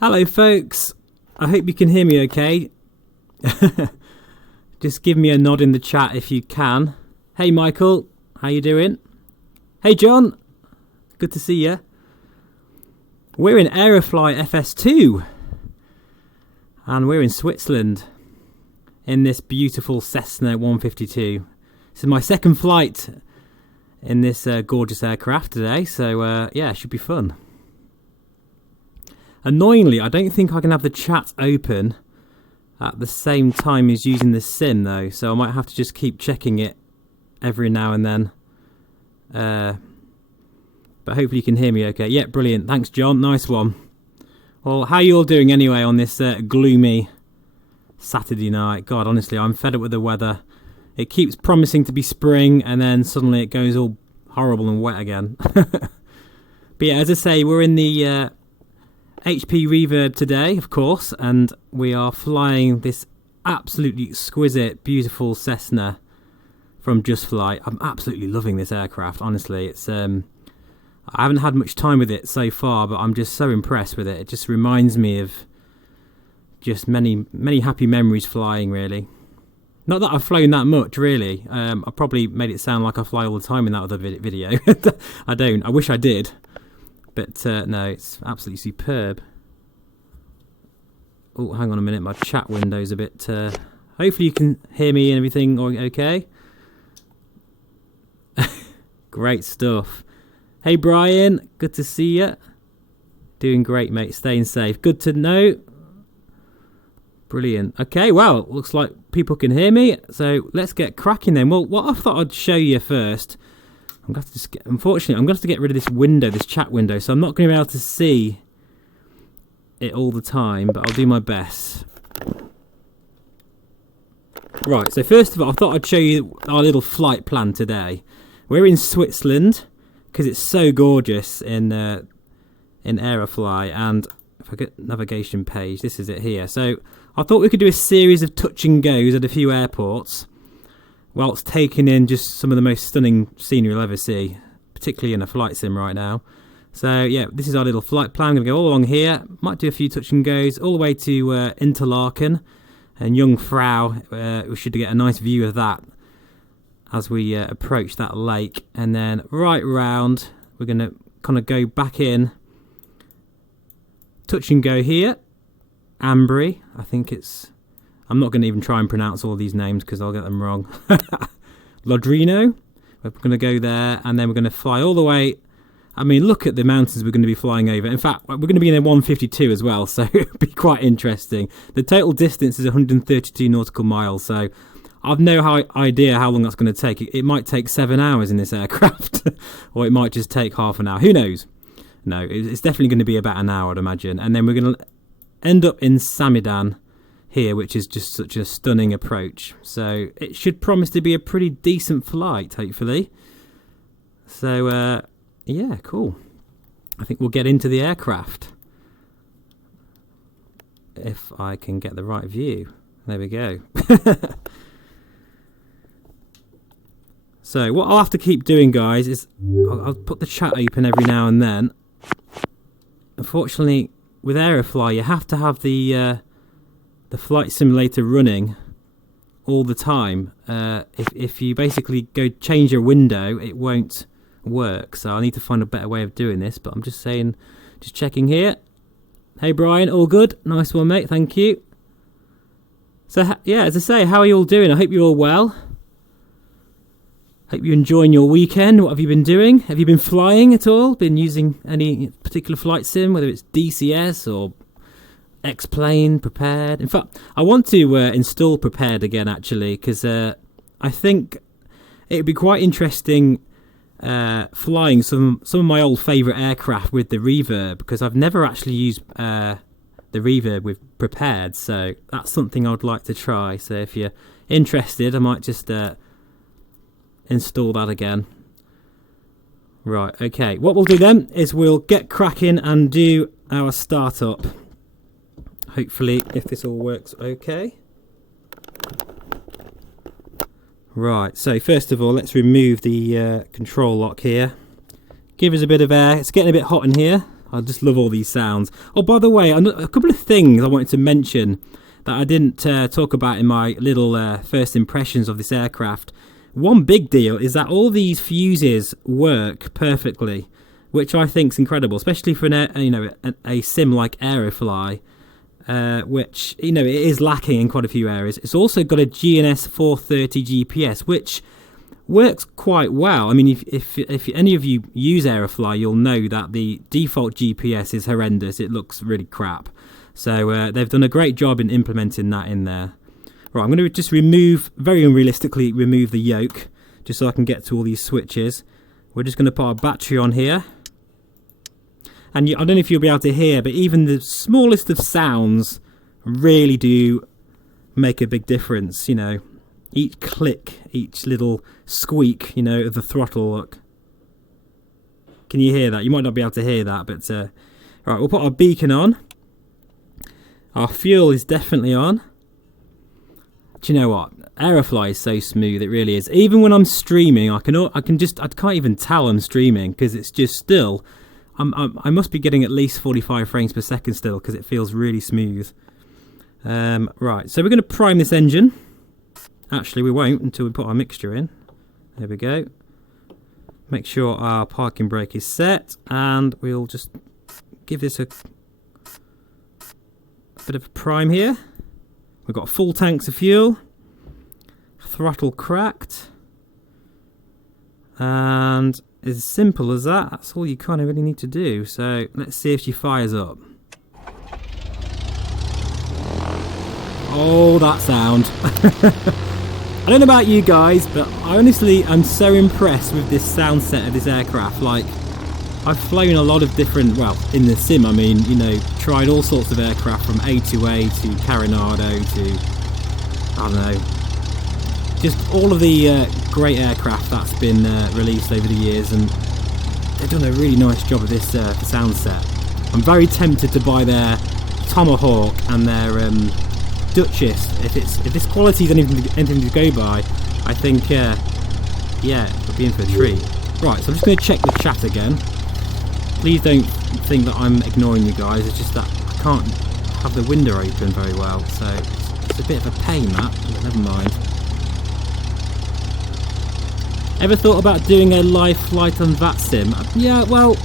Hello folks, I hope you can hear me okay. Just give me a nod in the chat if you can. Hey Michael, how you doing? Hey John, good to see you. We're in Aerofly FS2 and we're in Switzerland in this beautiful Cessna 152. This is my second flight in this gorgeous aircraft today, so yeah, it should be fun. Annoyingly, I don't think I can have the chat open at the same time as using the sim though, so I might have to just keep checking it every now and then. But hopefully you can hear me okay. Yeah, brilliant. Thanks, John. Nice one. Well, how are you all doing anyway on this gloomy Saturday night? God, honestly, I'm fed up with the weather. It keeps promising to be spring and then suddenly it goes all horrible and wet again. But yeah, as I say, we're in the HP Reverb today, of course, and we are flying this absolutely exquisite, beautiful Cessna from Just Flight. I'm absolutely loving this aircraft, honestly. It's I haven't had much time with it so far, but I'm just so impressed with it. It just reminds me of just many happy memories flying, really. Not that I've flown that much, really. I probably made it sound like I fly all the time in that other video. I don't. I wish I did. But no, it's absolutely superb. Oh, hang on a minute. My chat window's a bit... hopefully you can hear me and everything okay. Great stuff. Hey, Brian. Good to see you. Doing great, mate. Staying safe. Good to know. Brilliant. Okay, well, looks like people can hear me. So let's get cracking then. Well, what I thought I'd show you first... I'm going to have to just unfortunately, I'm going to have to get rid of this window, this chat window, so I'm not going to be able to see it all the time, but I'll do my best. Right, so first of all, I thought I'd show you our little flight plan today. We're in Switzerland, because it's so gorgeous in Aerofly, and if I get navigation page, this is it here. So I thought we could do a series of touch and goes at a few airports, whilst taking in just some of the most stunning scenery you'll ever see, particularly in a flight sim right now. So yeah, this is our little flight plan. I'm going to go all along here, might do a few touch and goes, all the way to Interlaken and Jungfrau. We should get a nice view of that as we approach that lake. And then right round, we're going to kind of go back in, touch and go here, Ambry, I think it's... I'm not going to even try and pronounce all these names because I'll get them wrong. Lodrino. We're going to go there and then we're going to fly all the way. I mean, look at the mountains we're going to be flying over. In fact, we're going to be in a 152 as well, so it'll be quite interesting. The total distance is 132 nautical miles, so I've no idea how long that's going to take. It might take 7 hours in this aircraft, or it might just take half an hour. Who knows? No, it's definitely going to be about an hour, I'd imagine. And then we're going to end up in Samidan here, which is just such a stunning approach, so it should promise to be a pretty decent flight, hopefully. So yeah, cool. I think we'll get into the aircraft if I can get the right view. There we go. So what I'll have to keep doing, guys, is I'll put the chat open every now and then. Unfortunately, with Aerofly you have to have the flight simulator running all the time. If you basically go change your window, it won't work. So I need to find a better way of doing this, but I'm just saying, just checking here. Hey Brian, all good? Nice one, mate, thank you. So yeah, as I say, how are you all doing? I hope you're all well. Hope you're enjoying your weekend. What have you been doing? Have you been flying at all? Been using any particular flight sim, whether it's DCS or X-Plane, Prepared? In fact, I want to install Prepared again, actually, because I think it would be quite interesting flying some of my old favourite aircraft with the reverb, because I've never actually used the reverb with Prepared, so that's something I'd like to try. So if you're interested, I might just install that again. Right, okay. What we'll do then is we'll get cracking and do our startup. Hopefully, if this all works okay. Right, so first of all, let's remove the control lock here. Give us a bit of air. It's getting a bit hot in here. I just love all these sounds. Oh, by the way, a couple of things I wanted to mention that I didn't talk about in my little first impressions of this aircraft. One big deal is that all these fuses work perfectly, which I think is incredible, especially for a sim like Aerofly, which it is lacking in quite a few areas. It's also got a GNS 430 GPS, which works quite well. I mean, if any of you use Aerofly, you'll know that the default GPS is horrendous. It looks really crap. So they've done a great job in implementing that in there. Right, I'm going to just very unrealistically remove the yoke, just so I can get to all these switches. We're just going to put our battery on here. And I don't know if you'll be able to hear, but even the smallest of sounds really do make a big difference, Each click, each little squeak, of the throttle, look. Can you hear that? You might not be able to hear that, but... right, we'll put our beacon on. Our fuel is definitely on. Do you know what? Aerofly is so smooth, it really is. Even when I'm streaming, I can't even tell I'm streaming, because it's just still... I must be getting at least 45 frames per second still, because it feels really smooth. Right, so we're going to prime this engine. Actually, we won't until we put our mixture in. There we go. Make sure our parking brake is set, and we'll just give this a bit of a prime here. We've got full tanks of fuel, throttle cracked, and as simple as that. That's all you kind of really need to do. So let's see if she fires up. Oh, that sound. I don't know about you guys, but I honestly am so impressed with this sound set of this aircraft. Like, I've flown a lot of different, well, in the sim, I mean, tried all sorts of aircraft from A2A to Carinado to, I don't know, just all of the great aircraft that's been released over the years, and they've done a really nice job of this sound set. I'm very tempted to buy their Tomahawk and their Duchess. If this quality is anything to go by, I think yeah, we'll be in for a treat. Right, so I'm just going to check the chat again. Please don't think that I'm ignoring you guys. It's just that I can't have the window open very well, so it's a bit of a pain that, but never mind. Ever thought about doing a live flight on VATSIM? Yeah, well,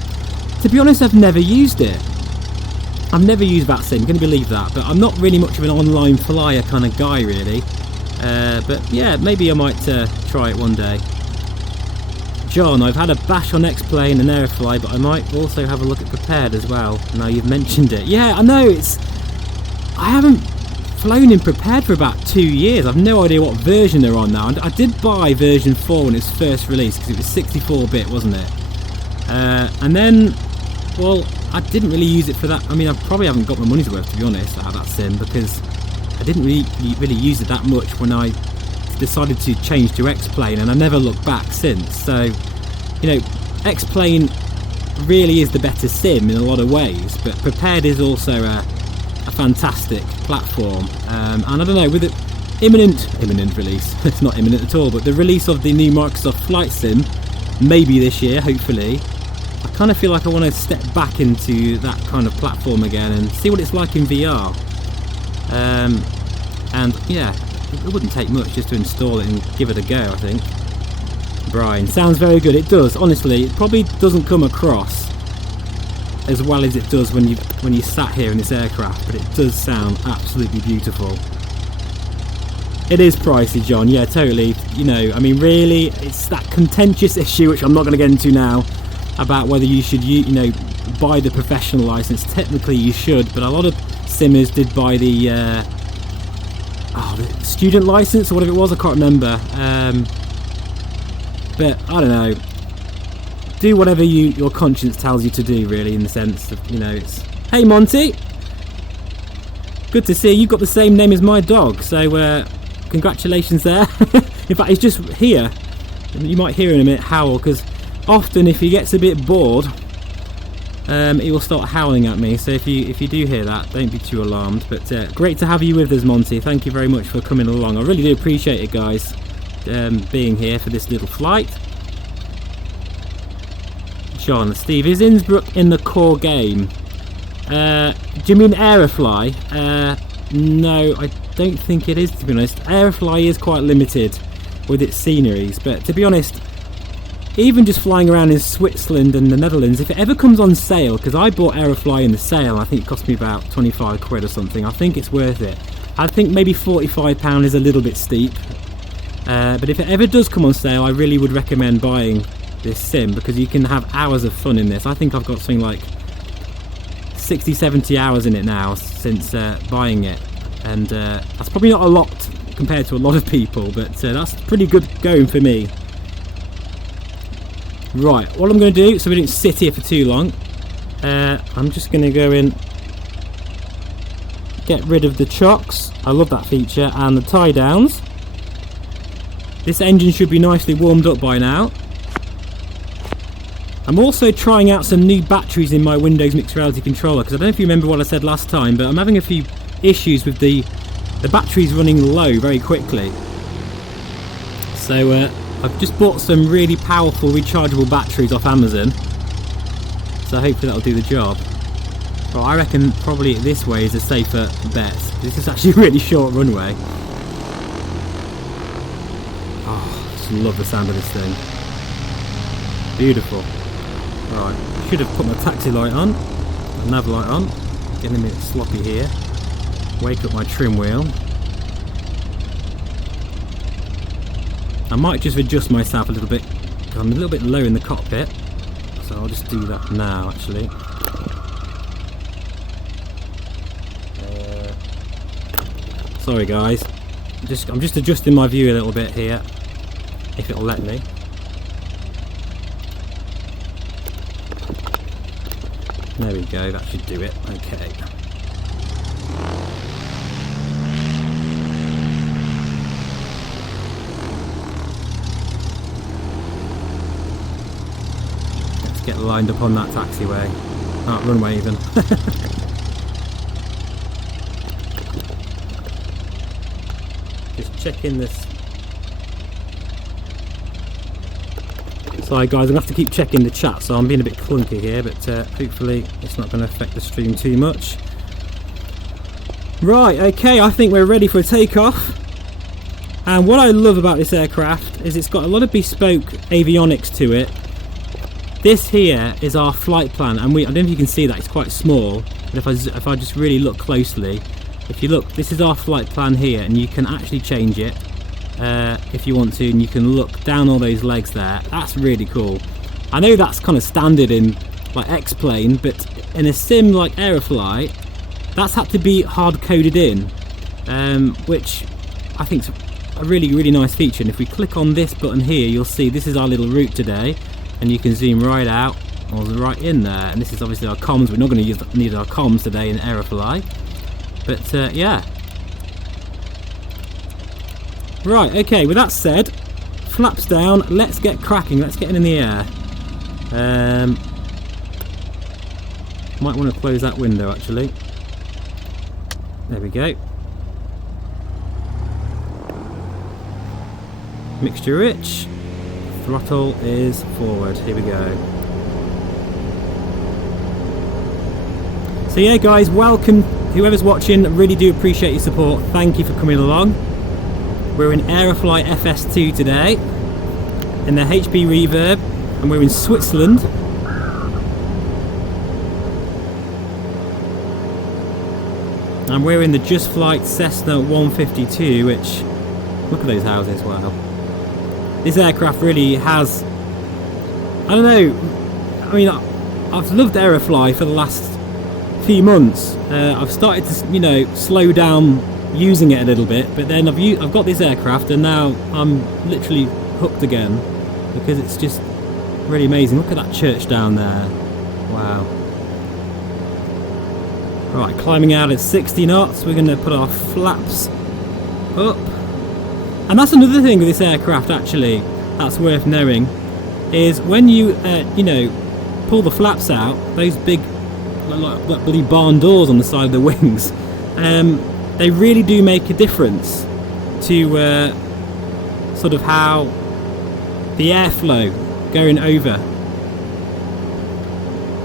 to be honest, I've never used it. I've never used VATSIM, can you believe that? But I'm not really much of an online flyer kind of guy, really. But yeah, maybe I might try it one day. John, I've had a bash on X-Plane and Aerofly, but I might also have a look at Prepared as well, now you've mentioned it. Yeah, I know, I haven't flown in Prepared for about 2 years. I've no idea what version they're on now. I did buy version 4 when it was first released, because it was 64-bit, wasn't it? And then, well, I didn't really use it for that. I mean, I probably haven't got my money's worth, to be honest, out of that sim, because I didn't really use it that much when I decided to change to X-Plane, and I never looked back since. So, X-Plane really is the better sim in a lot of ways, but Prepared is also a fantastic platform. And I don't know, with the imminent release, it's not imminent at all, but the release of the new Microsoft Flight Sim, maybe this year, hopefully, I kind of feel like I want to step back into that kind of platform again and see what it's like in VR. And yeah, it wouldn't take much just to install it and give it a go, I think. Brian, sounds very good. It does, honestly. It probably doesn't come across as well as it does when you sat here in this aircraft, but it does sound absolutely beautiful. It is pricey, John. Yeah, totally. I mean, really, it's that contentious issue, which I'm not going to get into now, about whether you should, buy the professional license. Technically, you should, but a lot of simmers did buy the student license or whatever it was. I can't remember. But I don't know. Do whatever your conscience tells you to do, really, in the sense of, it's... Hey, Monty! Good to see you. You've got the same name as my dog, so congratulations there. In fact, he's just here. You might hear in a minute howl, because often if he gets a bit bored, he will start howling at me. So if you do hear that, don't be too alarmed. But great to have you with us, Monty. Thank you very much for coming along. I really do appreciate it, guys, being here for this little flight. John, Steve, is Innsbruck in the core game? Do you mean Aerofly? No, I don't think it is, to be honest. Aerofly is quite limited with its sceneries, but to be honest, even just flying around in Switzerland and the Netherlands, if it ever comes on sale, because I bought Aerofly in the sale, I think it cost me about 25 quid or something, I think it's worth it. I think maybe £45 is a little bit steep, but if it ever does come on sale, I really would recommend buying this sim, because you can have hours of fun in this. I think I've got something like 60-70 hours in it now since buying it, and that's probably not a lot compared to a lot of people, but that's pretty good going for me. Right, what I'm going to do, so we don't sit here for too long, I'm just going to go in, get rid of the chocks, I love that feature, and the tie downs. This engine should be nicely warmed up by now. I'm also trying out some new batteries in my Windows Mixed Reality controller, because I don't know if you remember what I said last time, but I'm having a few issues with the batteries running low very quickly. So I've just bought some really powerful rechargeable batteries off Amazon, so hopefully that'll do the job. Well, I reckon probably this way is a safer bet. This is actually a really short runway. Oh, I just love the sound of this thing. Beautiful. Right, should have put my taxi light on, my nav light on. Getting a bit sloppy here. Wake up my trim wheel. I might just adjust myself a little bit, because I'm a little bit low in the cockpit, so I'll just do that now actually. Sorry guys, I'm just adjusting my view a little bit here, if it'll let me. There we go, that should do it. Okay. Get lined up on that taxiway, runway even. Just checking this. Sorry guys, I'm going to have to keep checking the chat, so I'm being a bit clunky here, but hopefully it's not going to affect the stream too much. Right, okay, I think we're ready for a takeoff. And what I love about this aircraft is it's got a lot of bespoke avionics to it. This here is our flight plan, and I don't know if you can see that, it's quite small, but if I just really look closely, if you look, this is our flight plan here, and you can actually change it if you want to, and you can look down all those legs there. That's really cool. I know that's kind of standard in like X-Plane, but in a sim like Aerofly, that's had to be hard coded in, which I think is a really, really nice feature. And if we click on this button here, you'll see this is our little route today. And you can zoom right out, or right in there, and this is obviously our comms. We're not going to need our comms today in Aerofly, but yeah. Right, okay, with that said, flaps down, let's get cracking, let's get in the air. Might want to close that window actually. There we go. Mixture rich. Throttle is forward, here we go. So yeah guys, welcome, whoever's watching, really do appreciate your support, thank you for coming along. We're in Aerofly FS2 today, in the HP Reverb, and we're in Switzerland. And we're in the Just Flight Cessna 152, which, look at those houses, wow. This aircraft really has, I don't know, I mean, I've loved Aerofly for the last few months. I've started to, you know, slow down using it a little bit, but then I've got this aircraft and now I'm literally hooked again, because it's just really amazing. Look at that church down there, wow. Right, climbing out at 60 knots, we're going to put our flaps up. And that's another thing with this aircraft actually, that's worth knowing, is when you, you know, pull the flaps out, those big, like bloody barn doors on the side of the wings, they really do make a difference to sort of how the airflow going over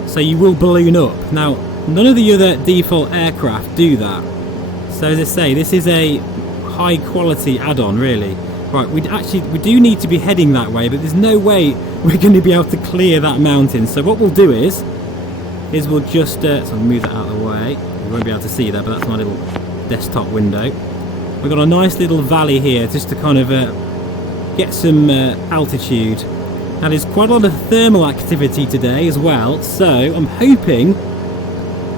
so you will balloon up. Now, none of the other default aircraft do that. So as I say, this is a high quality add-on, really. Right, we do need to be heading that way, but there's no way we're going to be able to clear that mountain. So what we'll do is we'll just so I'll move that out of the way. You won't be able to see that, but that's my little desktop window. We've got a nice little valley here just to kind of get some altitude. Now there's quite a lot of thermal activity today as well, so I'm hoping,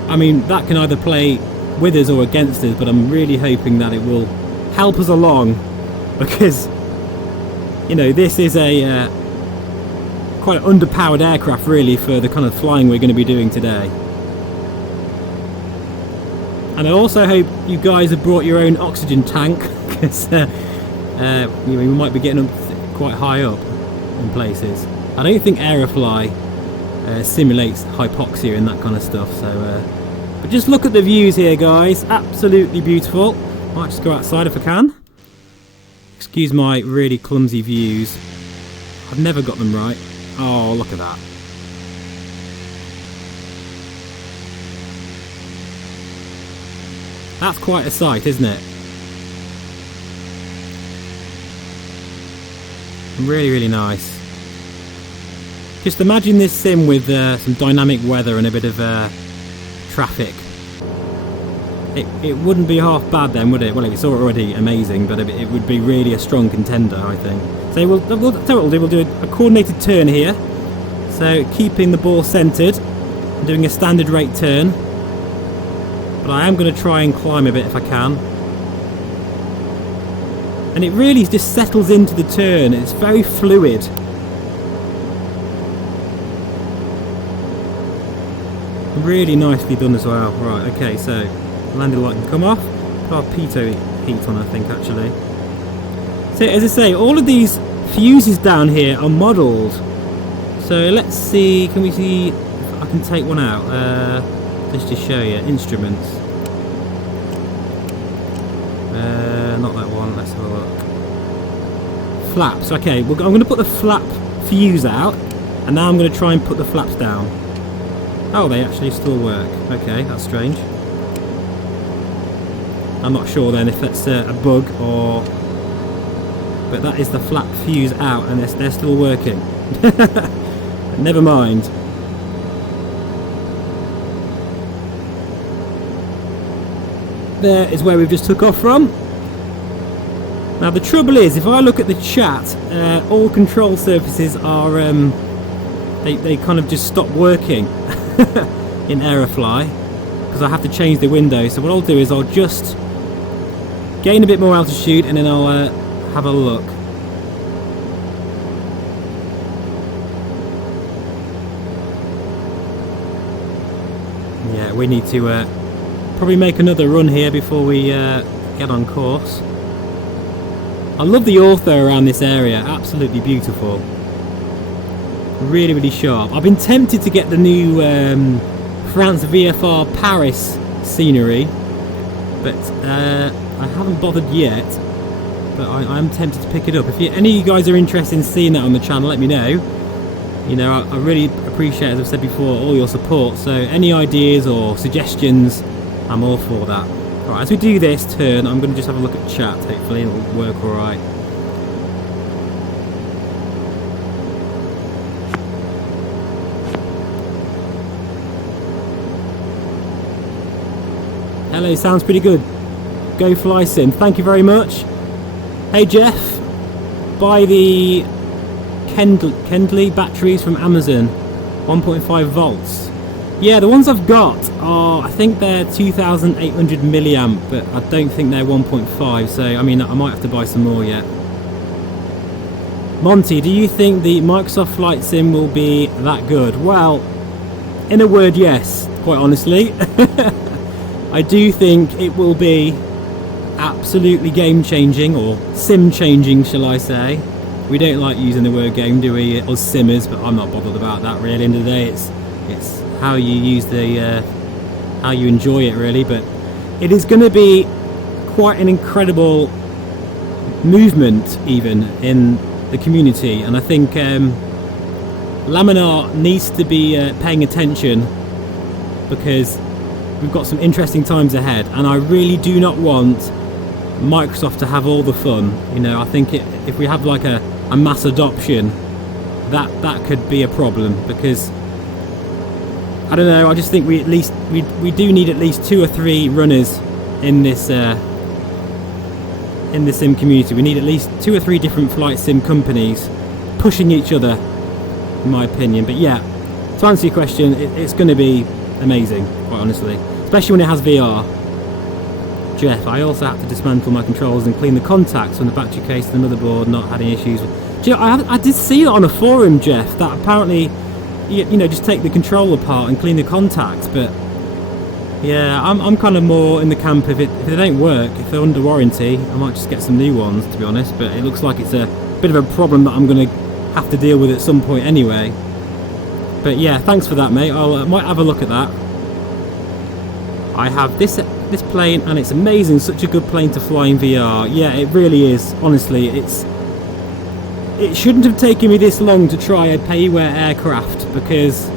I mean, that can either play with us or against us, but I'm really hoping that it will help us along, because, you know, this is a quite an underpowered aircraft really for the kind of flying we're going to be doing today. And I also hope you guys have brought your own oxygen tank, because we might be getting up quite high up in places. I don't think Aerofly simulates hypoxia and that kind of stuff, so but just look at the views here, guys. Absolutely beautiful. Might just go outside if I can. Excuse my really clumsy views. I've never got them right. Oh, look at that. That's quite a sight, isn't it? Really, really nice. Just imagine this sim with some dynamic weather and a bit of traffic. It wouldn't be half bad then, would it? Well, it's already amazing, but it would be really a strong contender, I think. So we'll do a coordinated turn here. So keeping the ball centred and doing a standard rate turn. But I am going to try and climb a bit if I can. And it really just settles into the turn. It's very fluid. Really nicely done as well. Right, okay, so landing light can come off. Put our pitot heat on, I think, actually. So as I say, all of these fuses down here are modelled. So let's see, can we see if I can take one out? Just to show you, instruments. Not that one, let's have a look. Flaps, okay, I'm going to put the flap fuse out, and now I'm going to try and put the flaps down. Oh, they actually still work. Okay, that's strange. I'm not sure then if that's a bug or... But that is the flap fuse out, and they're still working. Never mind. There is where we've just took off from. Now the trouble is, if I look at the chat, all control surfaces are they kind of just stop working in Aerofly, because I have to change the window. So what I'll do is I'll just gain a bit more altitude and then I'll have a look. Yeah, we need to probably make another run here before we get on course. I love the ortho around this area, absolutely beautiful. Really, really sharp. I've been tempted to get the new France VFR Paris scenery, but I haven't bothered yet. But I'm tempted to pick it up. If any of you guys are interested in seeing that on the channel, let me know. You know, I really appreciate, as I've said before, all your support. So any ideas or suggestions, I'm all for that. Right, as we do this turn, I'm going to just have a look at chat. Hopefully it'll work all right. Hello, sounds pretty good. Go Fly Sim, thank you very much. Hey Jeff, buy the Kendley batteries from Amazon, 1.5 volts. Yeah, the ones I've got are, I think they're 2,800 milliamp, but I don't think they're 1.5, so I mean I might have to buy some more yet. Monty, do you think the Microsoft Flight Sim will be that good? Well, in a word, yes, quite honestly. I do think it will be absolutely game changing, or sim changing shall I say. We don't like using the word game, do we, us simmers, but I'm not bothered about that really. End of the day, it's how you use the how you enjoy it really. But it is going to be quite an incredible movement even in the community, and I think Laminar needs to be paying attention, because we've got some interesting times ahead, and I really do not want Microsoft to have all the fun. You know, I think if we have like a mass adoption, that could be a problem, because I don't know, I just think we do need at least 2 or 3 runners in this sim community. We need at least 2 or 3 different flight sim companies pushing each other, in my opinion. But yeah, to answer your question, it's going to be amazing, quite honestly, especially when it has VR. Jeff, I also had to dismantle my controls and clean the contacts from the battery case to the motherboard, not had any issues. I did see that on a forum, Jeff, that apparently you know, just take the control apart and clean the contacts. But yeah, I'm kind of more in the camp of if they don't work, if they're under warranty, I might just get some new ones, to be honest. But it looks like it's a bit of a problem that I'm going to have to deal with at some point anyway. But yeah, thanks for that, mate. I might have a look at that. I have this plane, and it's amazing. Such a good plane to fly in VR. Yeah, it really is. Honestly, it shouldn't have taken me this long to try a payware aircraft, because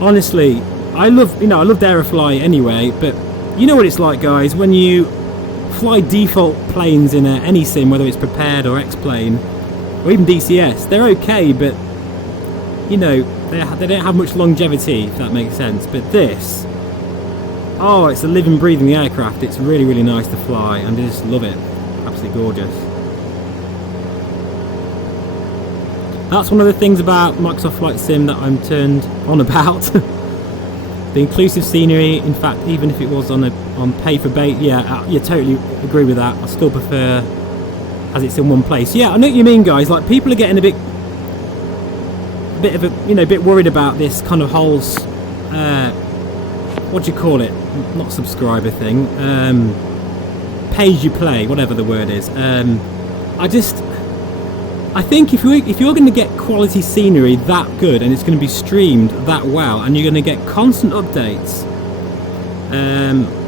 honestly, I loved Aerofly anyway. But you know what it's like, guys, when you fly default planes in any sim, whether it's prepared or X-plane or even DCS, they're okay, but you know, they don't have much longevity, if that makes sense. But this, oh, it's a living, breathing aircraft. It's really, really nice to fly, and I just love it. Absolutely gorgeous. That's one of the things about Microsoft Flight Sim that I'm turned on about. The inclusive scenery. In fact, even if it was on pay for bait, yeah, you totally agree with that. I still prefer as it's in one place. Yeah, I know what you mean, guys. Like, people are getting a bit of a, you know, bit worried about this kind of whole what do you call it? Not subscriber thing. Pay as you play, whatever the word is. I think if you're going to get quality scenery that good, and it's going to be streamed that well, and you're going to get constant updates,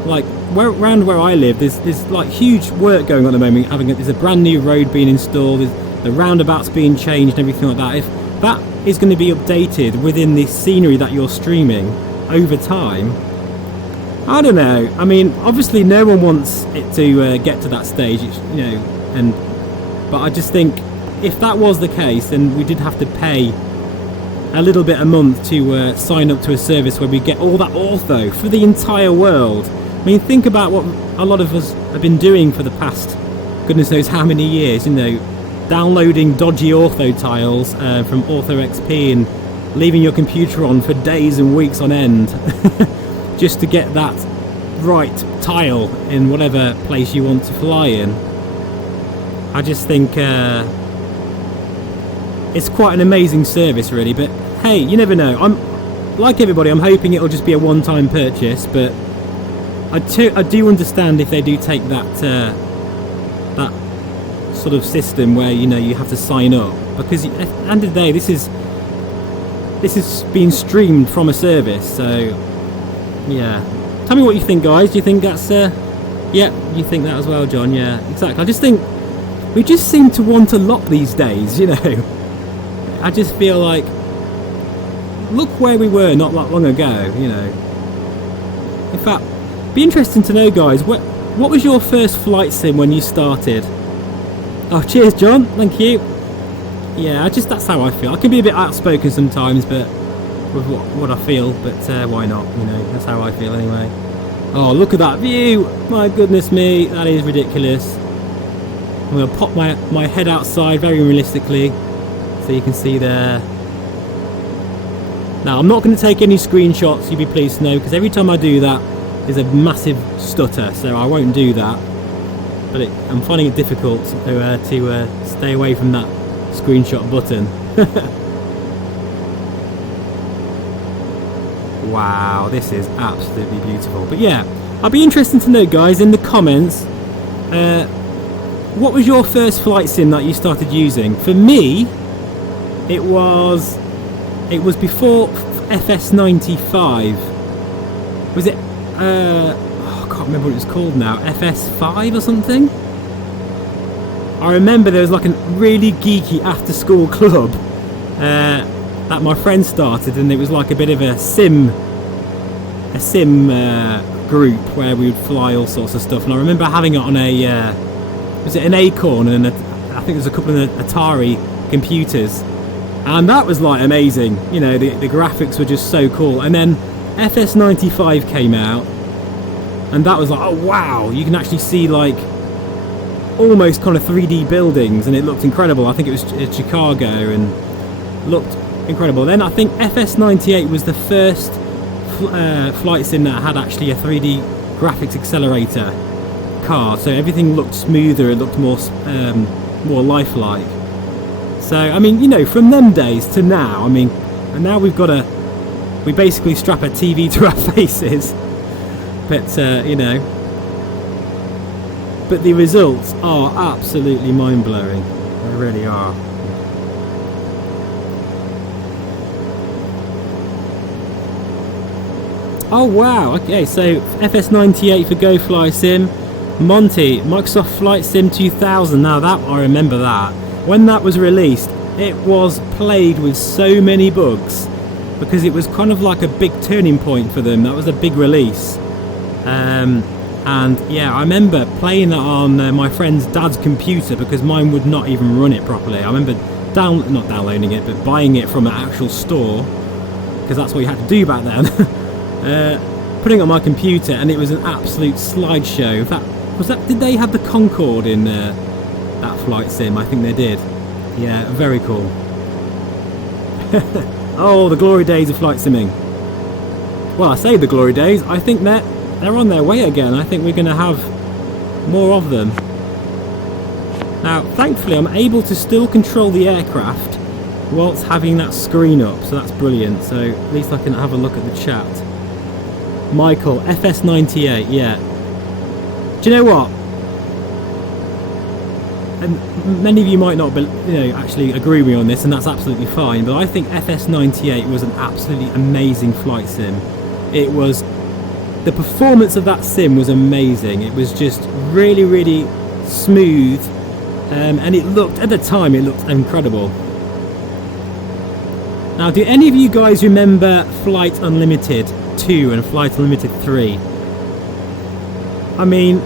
like around where I live, there's like huge work going on at the moment. There's a brand new road being installed, the roundabouts being changed, and everything like that. If that is going to be updated within the scenery that you're streaming over time, I don't know. I mean, obviously, no one wants it to get to that stage, you know, but I just think, if that was the case, then we did have to pay a little bit a month to sign up to a service where we get all that ortho for the entire world. I mean, think about what a lot of us have been doing for the past goodness knows how many years, you know, downloading dodgy ortho tiles from Ortho XP and leaving your computer on for days and weeks on end just to get that right tile in whatever place you want to fly in. I just think it's quite an amazing service, really. But hey, you never know. I'm like everybody, I'm hoping it'll just be a one-time purchase, but I do understand if they do take that that sort of system where, you know, you have to sign up, because at the end of the day, this is being streamed from a service. So yeah, tell me what you think, guys. Do you think that's yeah, you think that as well, John? Yeah, exactly. I just think we just seem to want a lot these days, you know. I just feel like, look where we were not that long ago, you know. In fact, be interesting to know, guys, what was your first flight sim when you started? Oh, cheers, John. Thank you. Yeah, that's how I feel. I can be a bit outspoken sometimes, but with what I feel, but why not? You know, that's how I feel anyway. Oh, look at that view! My goodness me, that is ridiculous. I'm going to pop my head outside very realistically, so you can see there. Now, I'm not going to take any screenshots, you'll be pleased to know, because every time I do that, there's a massive stutter, so I won't do that. But I'm finding it difficult to stay away from that screenshot button. Wow, this is absolutely beautiful. But yeah, I'd be interested to know, guys, in the comments, what was your first flight sim that you started using? For me, it was before FS95. Was it I can't remember what it was called now, FS5 or something? I remember there was like a really geeky after school club that that my friend started, and it was like a bit of a sim group where we would fly all sorts of stuff. And I remember having it on a was it an Acorn, and I think there's a couple of Atari computers, and that was like amazing. You know, the graphics were just so cool. And then FS95 came out, and that was like, oh wow, you can actually see like almost kind of 3D buildings, and it looked incredible. I think it was Chicago, and looked incredible. Then I think FS98 was the first flight sim that had actually a 3D graphics accelerator card, so everything looked smoother, it looked more lifelike. So I mean, you know, from them days to now, I mean, and now we basically strap a TV to our faces, but you know, but the results are absolutely mind-blowing. They really are. Oh wow, okay, so FS98 for Go Fly Sim, Monty, Microsoft Flight Sim 2000, now that, I remember that. When that was released, it was plagued with so many bugs, because it was kind of like a big turning point for them. That was a big release. And yeah, I remember playing that on my friend's dad's computer, because mine would not even run it properly. I remember not downloading it, but buying it from an actual store, because that's what you had to do back then. Putting it on my computer, and it was an absolute slideshow. In fact, did they have the Concorde in that flight sim? I think they did. Yeah, very cool. Oh, the glory days of flight simming. Well, I say the glory days, I think they're on their way again. I think we're going to have more of them. Now, thankfully, I'm able to still control the aircraft whilst having that screen up, so that's brilliant. So at least I can have a look at the chat. Michael, FS98, yeah. Do you know what? And many of you might not, actually agree with me on this, and that's absolutely fine. But I think FS98 was an absolutely amazing flight sim. It was, the performance of that sim was amazing. It was just really, really smooth, and it looked, at the time, it looked incredible. Now, do any of you guys remember Flight Unlimited 2 and Flight Unlimited 3? I mean,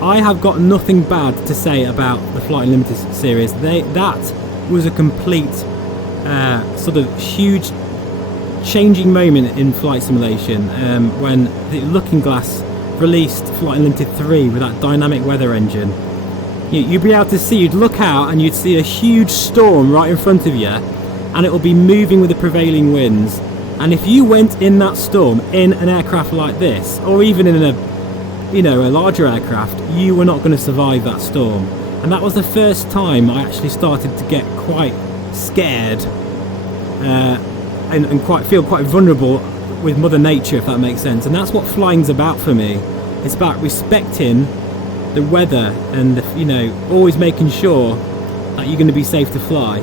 I have got nothing bad to say about the Flight Unlimited series. That was a complete sort of huge changing moment in flight simulation, when the Looking Glass released Flight Unlimited 3 with that dynamic weather engine. You'd be able to see, you'd look out and you'd see a huge storm right in front of you, and it will be moving with the prevailing winds. And if you went in that storm in an aircraft like this, or even in a larger aircraft, you were not going to survive that storm. And that was the first time I actually started to get quite scared, and feel quite vulnerable with Mother Nature, if that makes sense. And that's what flying's about for me. It's about respecting the weather, and always making sure that you're going to be safe to fly.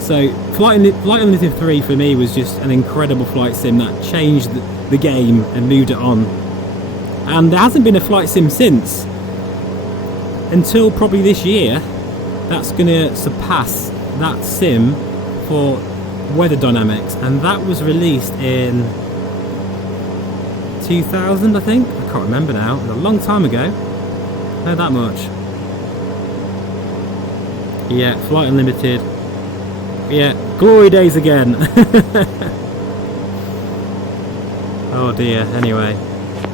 So Flight Unlimited 3 for me was just an incredible flight sim that changed the game and moved it on. And there hasn't been a flight sim since, until probably this year, that's going to surpass that sim for weather dynamics, and that was released in 2000, I think. I can't remember now. It was a long time ago. Not that much. Yeah, Flight Unlimited. Yeah, glory days again. Oh dear. Anyway,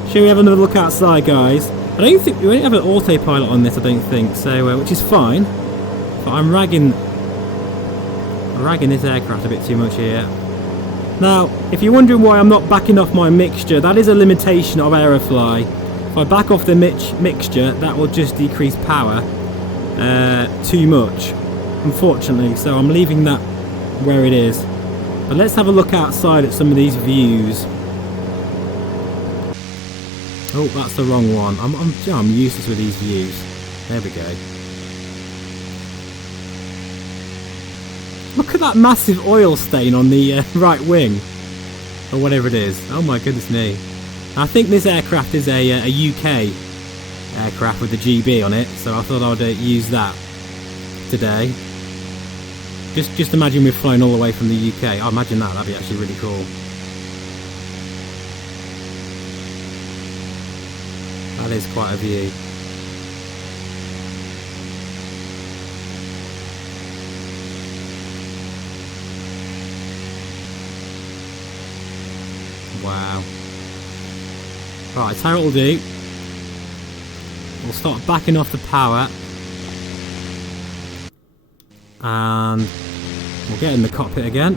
shall we have another look outside, guys? I don't think we don't have an autopilot on this, I don't think, so which is fine. But I'm ragging this aircraft a bit too much here. Now, if you're wondering why I'm not backing off my mixture, that is a limitation of Aerofly. If I back off the mixture, that will just decrease power too much, unfortunately. So I'm leaving that where it is. But let's have a look outside at some of these views. Oh, that's the wrong one. I'm useless with these views. There we go. Look at that massive oil stain on the right wing, or whatever it is. Oh my goodness me. I think this aircraft is a UK aircraft with the GB on it, so I thought I would use that today. Just imagine we've flown all the way from the UK. I imagine that'd be actually really cool. That is quite a view. Wow. Right, so what we'll do, we'll start backing off the power and we'll get in the cockpit again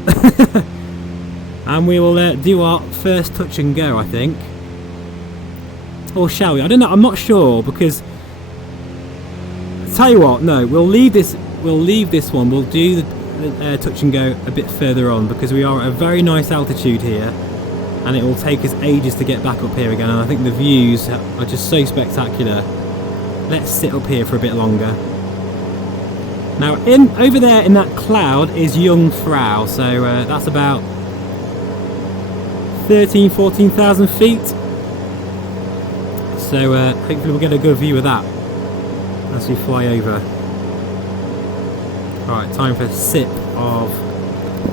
and we will do our first touch and go, I think. Or shall we? I don't know, I'm not sure, because tell you what, no, we'll leave this one, we'll do the touch and go a bit further on, because we are at a very nice altitude here and it will take us ages to get back up here again, and I think the views are just so spectacular. Let's sit up here for a bit longer. Now over there in that cloud is Jungfrau, so that's about 14,000 feet. So hopefully we'll get a good view of that as we fly over. Right, time for a sip of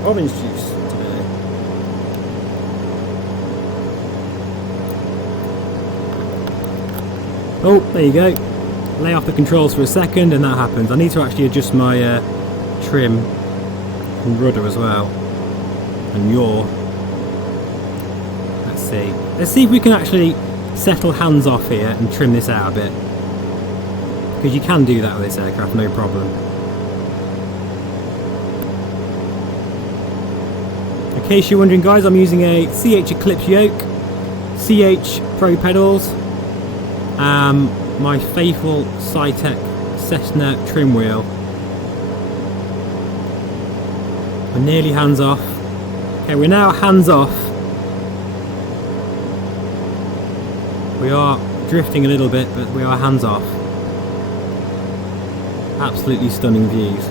orange juice today. Oh, there you go. Lay off the controls for a second and that happens. I need to actually adjust my trim and rudder as well. And yaw. Let's see. Let's see if we can actually settle hands off here and trim this out a bit. Because you can do that with this aircraft, no problem. In case you're wondering, guys, I'm using a CH Eclipse yoke, CH Pro pedals, my faithful Cytec Cessna trim wheel. We're nearly hands off. Okay, we're now hands off. We are drifting a little bit, but we are hands off. Absolutely stunning views.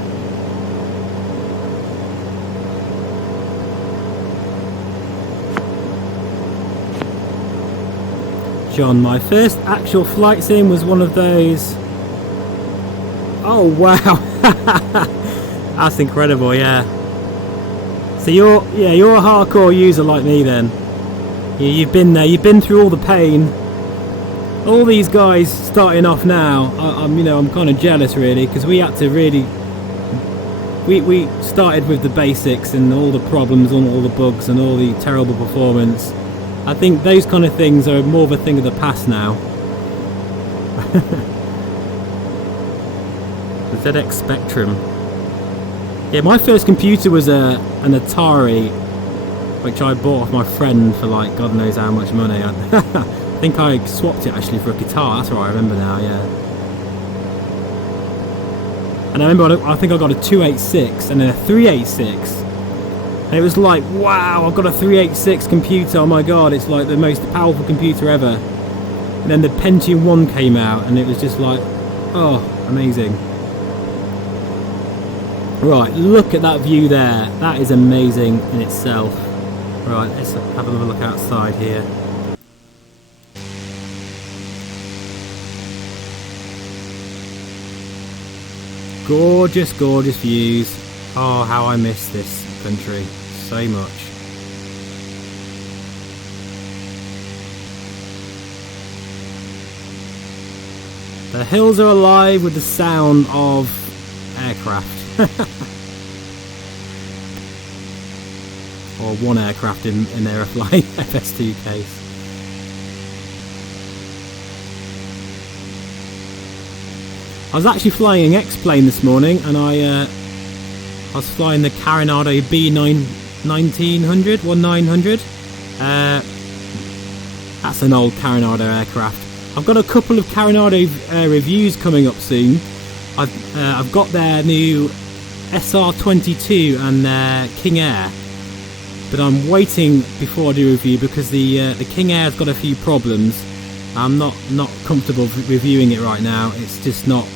John, my first actual flight sim was one of those. Oh wow, that's incredible. Yeah. So you're a hardcore user like me then. You've been there. You've been through all the pain. All these guys starting off now, I'm kind of jealous really, because we had to really. We started with the basics and all the problems and all the bugs and all the terrible performance. I think those kind of things are more of a thing of the past now. The ZX Spectrum. Yeah, my first computer was an Atari, which I bought off my friend for like God knows how much money. I think I swapped it actually for a guitar. That's what I remember now. Yeah. And I remember I think I got a 286 and then a 386. And it was like, wow, I've got a 386 computer, oh my god, it's like the most powerful computer ever. And then the Pentium 1 came out and it was just like, oh, amazing. Right, look at that view there. That is amazing in itself. Right, let's have a look outside here. Gorgeous, gorgeous views. Oh, how I miss this country so much. The hills are alive with the sound of aircraft. Or one aircraft in Aerofly FS2 case. I was actually flying an X-plane this morning and I was flying the Carinado B1900. That's an old Carinado aircraft. I've got a couple of Carinado reviews coming up soon. I've got their new SR22 and their King Air, but I'm waiting before I do a review because the King Air's got a few problems. I'm not comfortable reviewing it right now. It's just not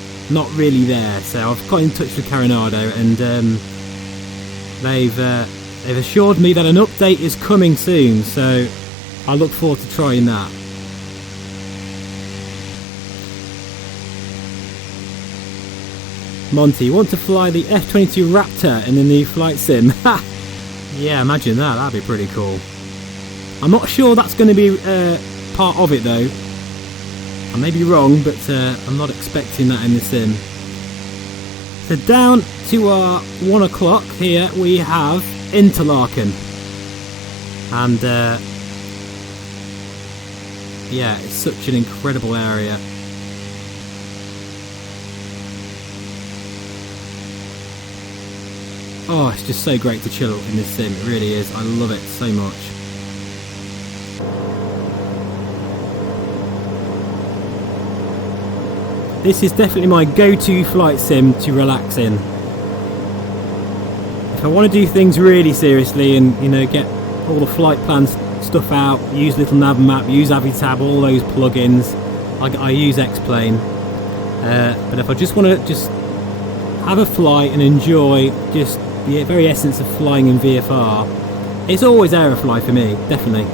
really there. So I've got in touch with Carinado and they've assured me that an update is coming soon. So I look forward to trying that. Monty, you want to fly the F-22 Raptor in the new flight sim? Ha! Yeah, imagine that. That'd be pretty cool. I'm not sure that's going to be part of it though. I may be wrong, but I'm not expecting that in the sim. So down to our 1 o'clock here we have Interlaken. And yeah, it's such an incredible area. Oh, it's just so great to chill in this sim, it really is. I love it so much. This is definitely my go-to flight sim to relax in. If I want to do things really seriously and, you know, get all the flight plan stuff out, use Little Nav Map, use Avitab, all those plugins, I use X-Plane. But if I just want to just have a flight and enjoy just the very essence of flying in VFR, it's always Aerofly for me, definitely.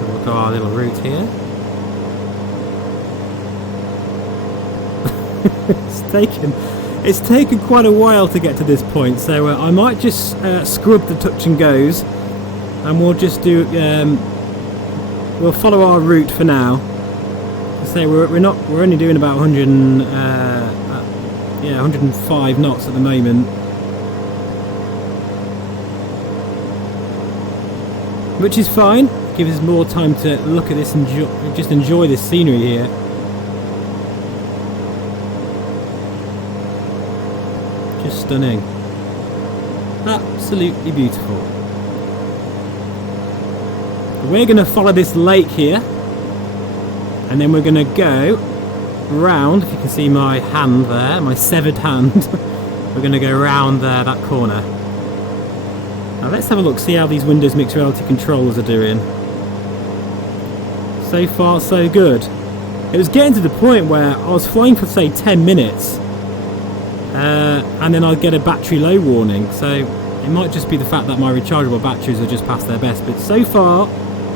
Look at our little route here. It's taken quite a while to get to this point, so I might just scrub the touch and goes, and we'll just do we'll follow our route for now. So we're only doing about 105 knots at the moment, which is fine. Gives us more time to look at this and just enjoy this scenery here. Just stunning. Absolutely beautiful. We're going to follow this lake here, and then we're going to go round. If you can see my hand there, my severed hand, we're going to go round there, that corner. Now let's have a look, see how these Windows Mixed Reality controllers are doing. So far so good. It was getting to the point where I was flying for say 10 minutes and then I'd get a battery low warning, so it might just be the fact that my rechargeable batteries are just past their best, but so far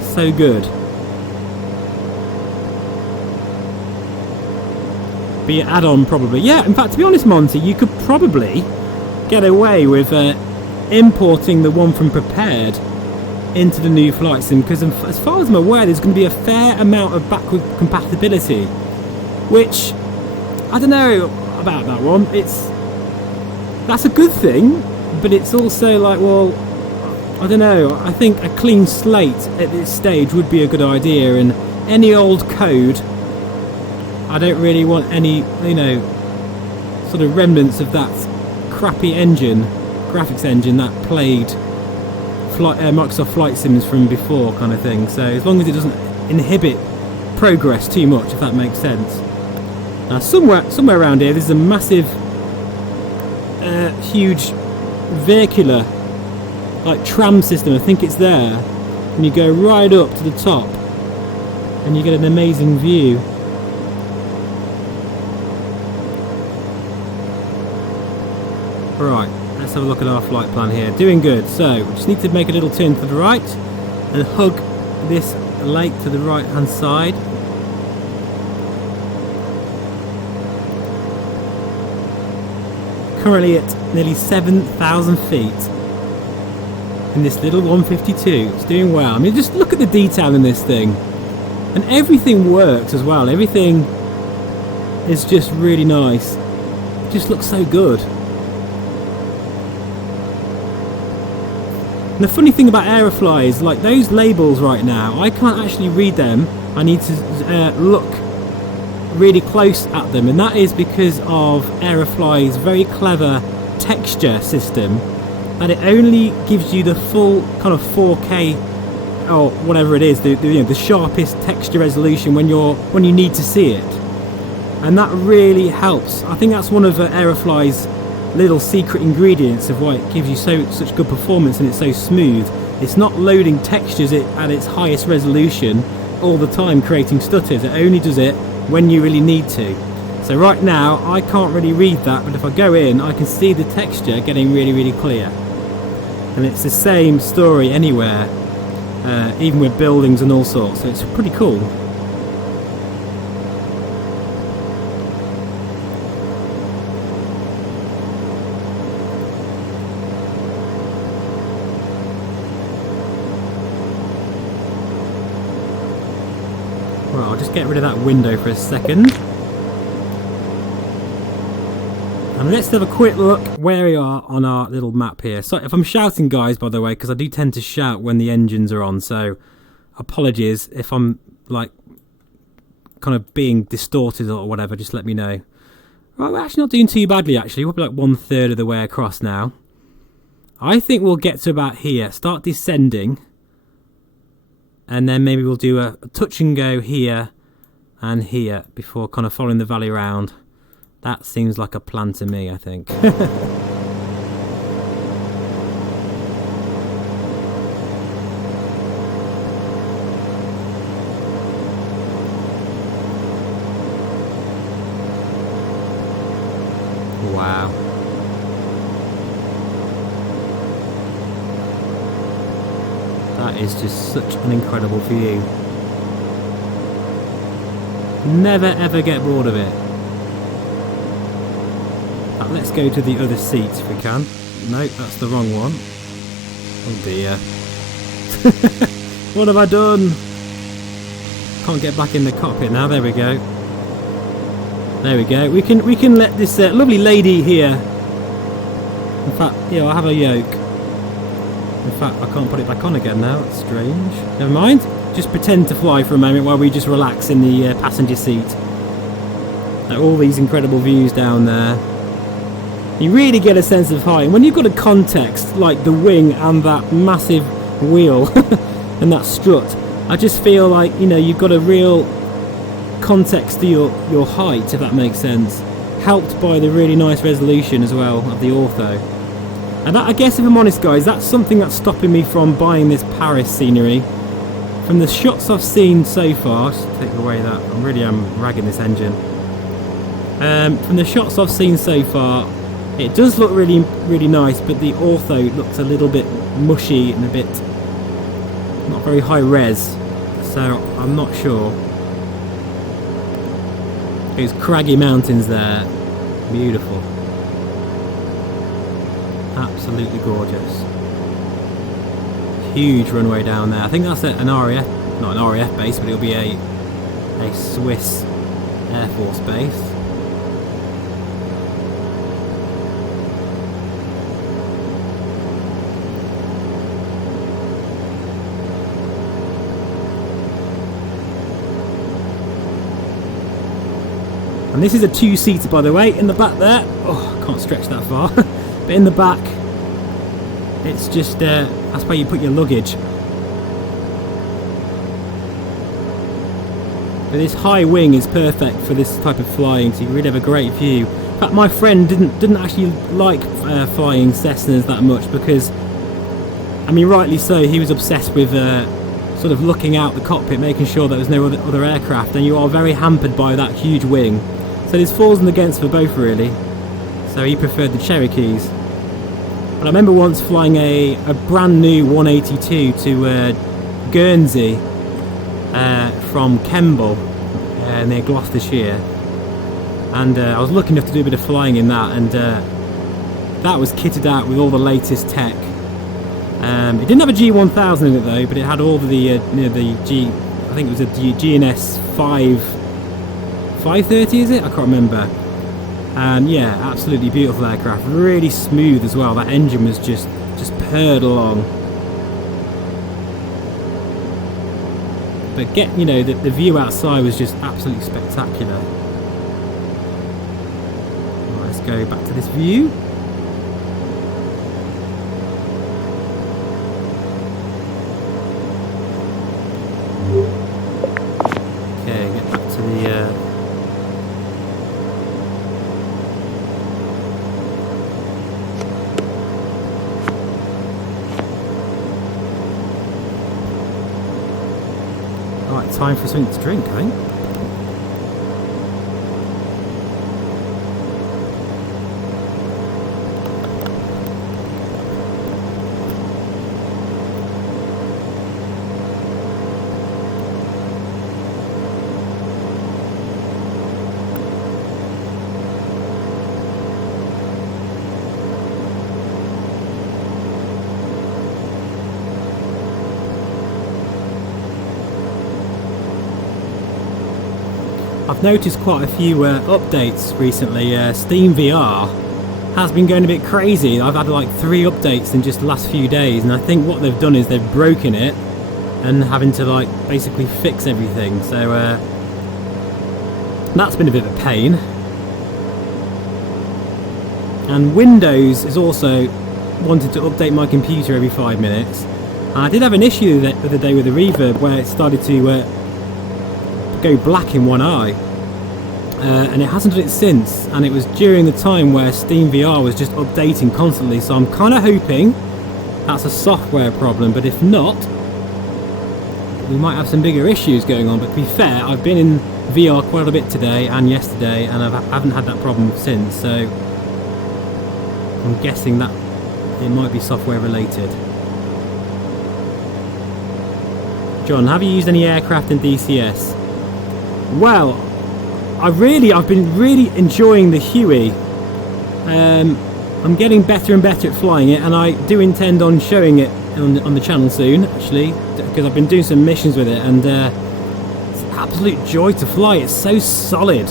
so good. Be an add-on probably. Yeah, in fact, to be honest, Monty, you could probably get away with importing the one from Prepared into the new flight sim, because as far as I'm aware there's going to be a fair amount of backward compatibility, which I don't know about that one. That's a good thing, but it's also like, well, I don't know, I think a clean slate at this stage would be a good idea, and any old code, I don't really want any, you know, sort of remnants of that crappy engine, graphics engine that played Microsoft Flight Sims from before, kind of thing. So as long as it doesn't inhibit progress too much, if that makes sense. Now somewhere around here there's a massive huge vehicular like tram system. I think it's there, and you go right up to the top and you get an amazing view. Right, let's have a look at our flight plan here. Doing good. So we just need to make a little turn to the right and hug this lake to the right hand side. Currently at nearly 7,000 feet in this little 152. It's doing well. I mean, just look at the detail in this thing, and everything works as well. Everything is just really nice. It just looks so good. And the funny thing about Aerofly is, like, those labels right now, I can't actually read them. I need to look really close at them, and that is because of Aerofly's very clever texture system, that it only gives you the full kind of 4K or whatever it is, the sharpest texture resolution when you need to see it, and that really helps. I think that's one of Aerofly's little secret ingredients of why it gives you such good performance and it's so smooth. It's not loading textures at its highest resolution all the time, creating stutters. It only does it when you really need to. So right now I can't really read that, but if I go in I can see the texture getting really, really clear. and it's the same story anywhere, even with buildings and all sorts, so it's pretty cool. Right, I'll just get rid of that window for a second. And let's have a quick look where we are on our little map here. So if I'm shouting, guys, by the way, because I do tend to shout when the engines are on, so apologies if I'm like kind of being distorted or whatever, just let me know. Right, we're actually not doing too badly actually. We'll be like 1/3 of the way across now. I think we'll get to about here, start descending, and then maybe we'll do a touch and go here and here before kind of following the valley around. That seems like a plan to me, I think. Wow. That is just such an incredible view. Never ever get bored of it. Let's go to the other seat if we can. No, that's the wrong one. Oh dear. What have I done? Can't get back in the cockpit now. There we go. There we go. We can let this lovely lady here. In fact, yeah, I'll have a yoke. In fact, I can't put it back on again now. That's strange. Never mind. Just pretend to fly for a moment while we just relax in the passenger seat. All these incredible views down there. You really get a sense of height. And when you've got a context like the wing and that massive wheel and that strut, I just feel like, you know, you've got a real context to your height, if that makes sense. Helped by the really nice resolution as well of the ortho. And that, I guess, if I'm honest, guys, that's something that's stopping me from buying this Paris scenery. From the shots I've seen so far, just take away that, I really am ragging this engine. From the shots I've seen so far, it does look really, really nice, but the ortho looks a little bit mushy and a bit not very high res, so I'm not sure. Those craggy mountains there, beautiful, absolutely gorgeous. Huge runway down there. I think that's an RAF, not an RAF base, but it'll be a Swiss Air Force base. And this is a two-seater, by the way, in the back there. Oh, I can't stretch that far. But in the back, it's just, that's where you put your luggage. But this high wing is perfect for this type of flying, so you really have a great view. In fact, my friend didn't actually like flying Cessnas that much because, I mean, rightly so, he was obsessed with sort of looking out the cockpit, making sure that there's no other aircraft, and you are very hampered by that huge wing. So there's fors and against for both, really. So he preferred the Cherokees. But I remember once flying a brand new 182 to Guernsey from Kemble near Gloucestershire, and I was lucky enough to do a bit of flying in that, and that was kitted out with all the latest tech. It didn't have a G1000 in it though, but it had all the I think it was a GNS 530, is it? I can't remember. And yeah, absolutely beautiful aircraft, really smooth as well. That engine was just purred along. But the view outside was just absolutely spectacular. Right, let's go back to this view. Okay, get back to the right, time for something to drink, I think. I've noticed quite a few updates recently. Steam VR has been going a bit crazy. I've had like 3 updates in just the last few days, and I think what they've done is they've broken it and having to like basically fix everything. So that's been a bit of a pain. And Windows is also wanted to update my computer every 5 minutes. And I did have an issue the other day with the reverb where it started to go black in one eye, and it hasn't done it since, and it was during the time where Steam VR was just updating constantly, so I'm kind of hoping that's a software problem, but if not, we might have some bigger issues going on. But to be fair, I've been in VR quite a bit today and yesterday, and I haven't had that problem since, so I'm guessing that it might be software related. John, have you used any aircraft in DCS? Well, I've been really enjoying the Huey. I'm getting better and better at flying it, and I do intend on showing it on the channel soon, actually, because I've been doing some missions with it, and it's an absolute joy to fly. It's so solid,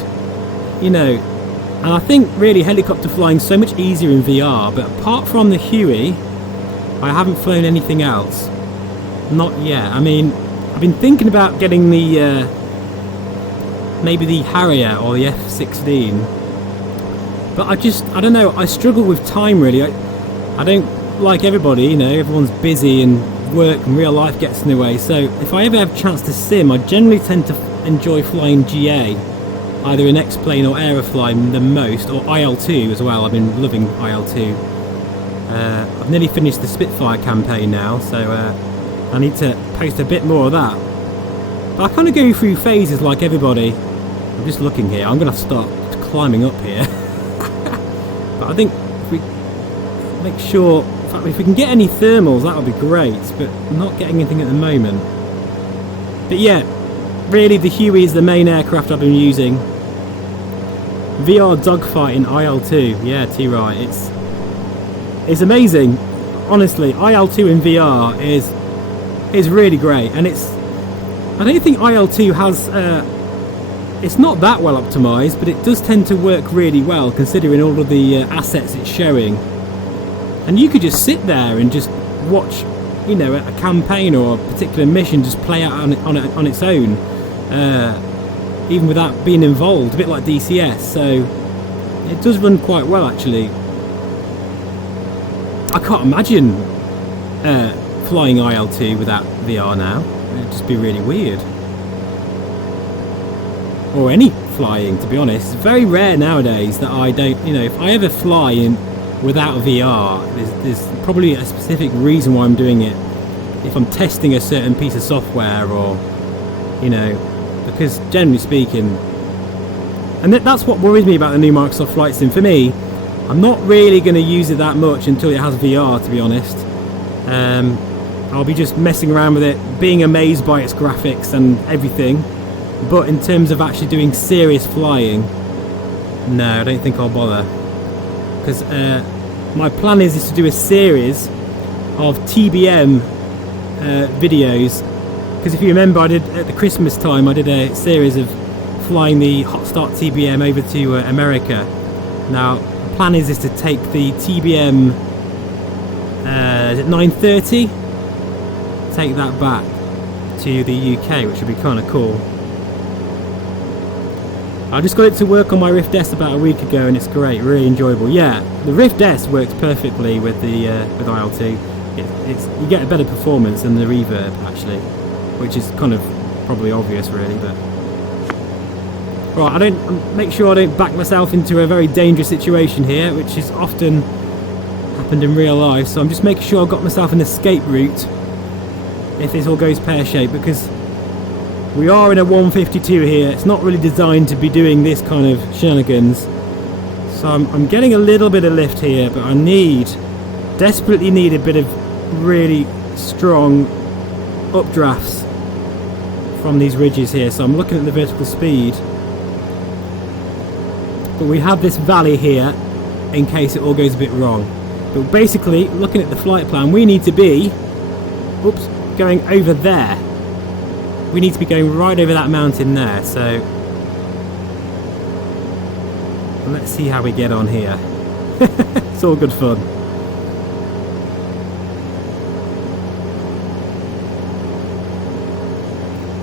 you know, and I think really helicopter flying is so much easier in VR, but apart from the Huey, I haven't flown anything else. Not yet. I mean, I've been thinking about getting the maybe the Harrier or the F-16, but I don't know, I struggle with time really. I don't, like everybody, you know, everyone's busy and work and real life gets in the way, so if I ever have a chance to sim, I generally tend to enjoy flying GA, either in X-Plane or Aerofly the most, or IL-2 as well. I've been loving IL-2. I've nearly finished the Spitfire campaign now, so I need to post a bit more of that. But I kind of go through phases like everybody. I'm just looking here. I'm going to start climbing up here. But I think if we make sure, in fact, if we can get any thermals, that would be great. But I'm not getting anything at the moment. But yeah, really the Huey is the main aircraft I've been using. VR dogfight in IL-2. Yeah, T-right. It's amazing. Honestly, IL-2 in VR is really great, and I don't think IL-2 has it's not that well optimized, but it does tend to work really well considering all of the assets it's showing. And you could just sit there and just watch, you know, a campaign or a particular mission just play out on its own, even without being involved, a bit like DCS. So it does run quite well actually. I can't imagine flying IL-2 without VR now. It'd just be really weird. Or any flying, to be honest. It's very rare nowadays that I don't, you know, if I ever fly in without VR, there's probably a specific reason why I'm doing it. If I'm testing a certain piece of software, or, you know, because generally speaking, and that's what worries me about the new Microsoft Flight Sim. For me, I'm not really going to use it that much until it has VR, to be honest. I'll be just messing around with it, being amazed by its graphics and everything. But in terms of actually doing serious flying, no, I don't think I'll bother. Because my plan is to do a series of TBM videos. Because if you remember, I did at the Christmas time, I did a series of flying the Hot Start TBM over to America. Now, the plan is to take the TBM, is it 930? Take that back to the UK, which would be kind of cool. I just got it to work on my Rift S about a week ago, and it's great, really enjoyable. Yeah, the Rift S works perfectly with the with IL-2. You get a better performance than the reverb actually, which is kind of probably obvious really. But right, make sure I don't back myself into a very dangerous situation here, which is often happened in real life. So I'm just making sure I've got myself an escape route if this all goes pear-shaped, because we are in a 152 here. It's not really designed to be doing this kind of shenanigans. So I'm getting a little bit of lift here, but I desperately need a bit of really strong updrafts from these ridges here. So I'm looking at the vertical speed. But we have this valley here in case it all goes a bit wrong. But basically, looking at the flight plan, we need to be going over there. We need to be going right over that mountain there, so Let's see how we get on here. It's all good fun.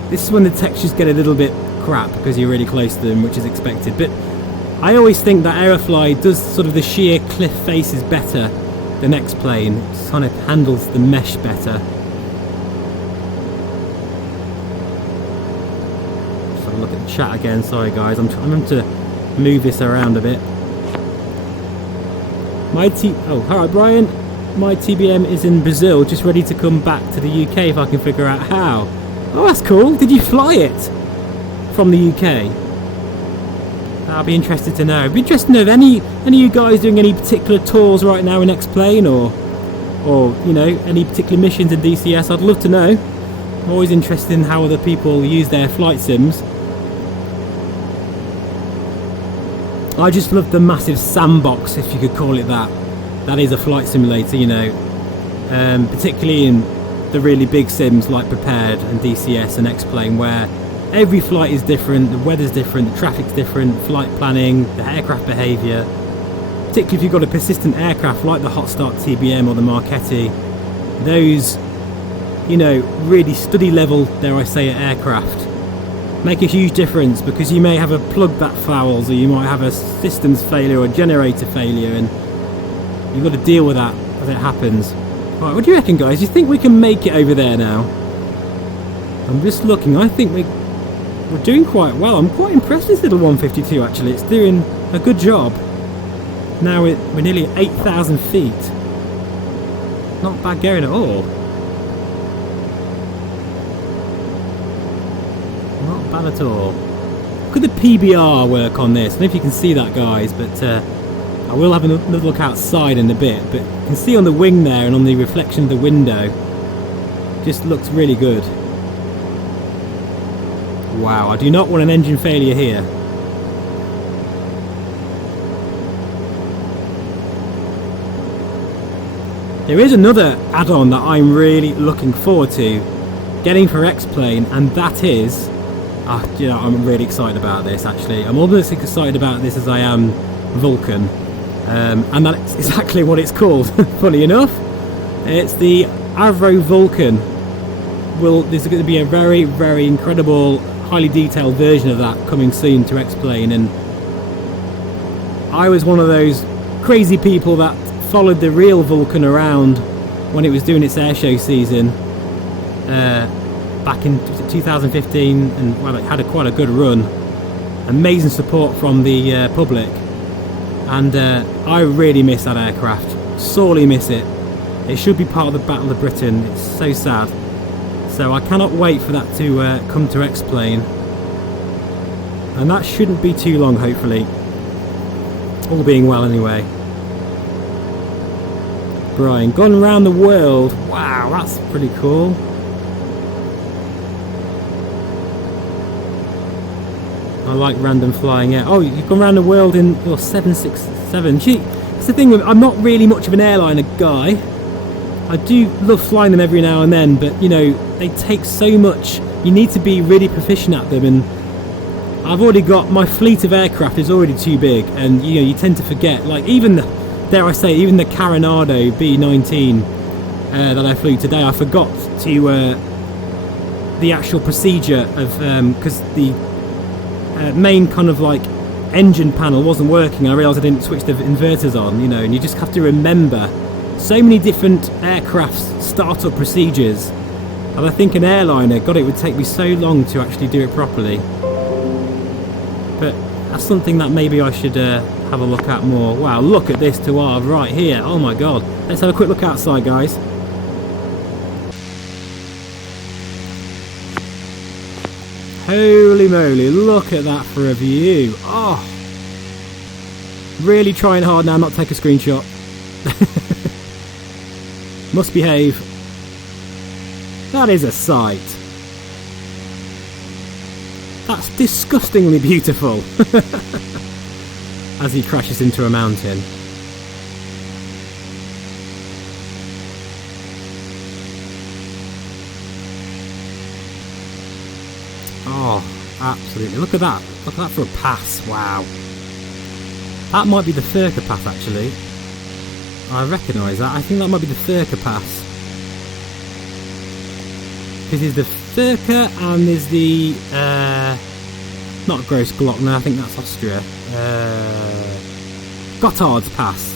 This is when the textures get a little bit crap because you're really close to them, which is expected. But I always think that Aerofly does sort of the sheer cliff faces better than X-Plane. It kind of handles the mesh better. Just have a look at the chat again. Sorry guys, I'm trying to move this around a bit. Oh, alright Brian. My TBM is in Brazil, just ready to come back to the UK if I can figure out how. Oh, that's cool. Did you fly it from the UK? I'll be interested to know. I'd be interested to know if any of you guys doing any particular tours right now in X-Plane or you know, any particular missions in DCS. I'd love to know. I'm always interested in how other people use their flight sims. I just love the massive sandbox, if you could call it that. That is a flight simulator, you know, particularly in the really big sims like Prepared and DCS and X-Plane, where every flight is different, the weather's different, the traffic's different, flight planning, the aircraft behaviour. Particularly if you've got a persistent aircraft like the Hot Start TBM or the Marchetti, those, you know, really study level, dare I say it, aircraft make a huge difference, because you may have a plug that fouls, or you might have a systems failure or a generator failure, and you've got to deal with that as it happens. Right, what do you reckon guys? Do you think we can make it over there now? I'm just looking, I think we're doing quite well. I'm quite impressed with this little 152 actually. It's doing a good job. Now we're nearly 8,000 feet. Not bad going at all. Not bad at all. Look at the PBR work on this. I don't know if you can see that guys, but I will have another look outside in a bit. But you can see on the wing there and on the reflection of the window, just looks really good. Wow, I do not want an engine failure here. There is another add-on that I'm really looking forward to getting for X-Plane, and that is, you know, I'm really excited about this actually. I'm almost as excited about this as I am Vulcan, and that's exactly what it's called. Funny enough, it's the Avro Vulcan. There's going to be a very, very incredible, highly detailed version of that coming soon to X-Plane, and I was one of those crazy people that followed the real Vulcan around when it was doing its airshow season back in 2015, and well, it had quite a good run. Amazing support from the public, and I really miss that aircraft, sorely miss it. It should be part of the Battle of Britain. It's so sad. So I cannot wait for that to come to X-Plane, and that shouldn't be too long, hopefully, all being well anyway. Brian, gone around the world. Wow, that's pretty cool. I like random flying out. Oh, you've gone around the world in your 767. Gee, that's the thing, I'm not really much of an airliner guy. I do love flying them every now and then, but you know, they take so much. You need to be really proficient at them, and I've already got, my fleet of aircraft is already too big, and you know, you tend to forget, like even the, dare I say, even the Carenado B19 that I flew today, I forgot to the actual procedure of, because the main kind of like engine panel wasn't working. I realised I didn't switch the inverters on, you know, and you just have to remember so many different aircraft's startup procedures, and I think an airliner, God, it would take me so long to actually do it properly. But that's something that maybe I should have a look at more. Wow, look at this to our right here. Oh my God. Let's have a quick look outside, guys. Holy moly, look at that for a view. Oh, really trying hard now not to take a screenshot. Must behave. That is a sight. That's disgustingly beautiful. As he crashes into a mountain. Oh, absolutely. Look at that. Look at that for a pass. Wow. That might be the Furka pass actually. I recognise that. I think that might be the Furka pass. Because there's the Furka and there's the not Großglockner, I think that's Austria. Gotthard's pass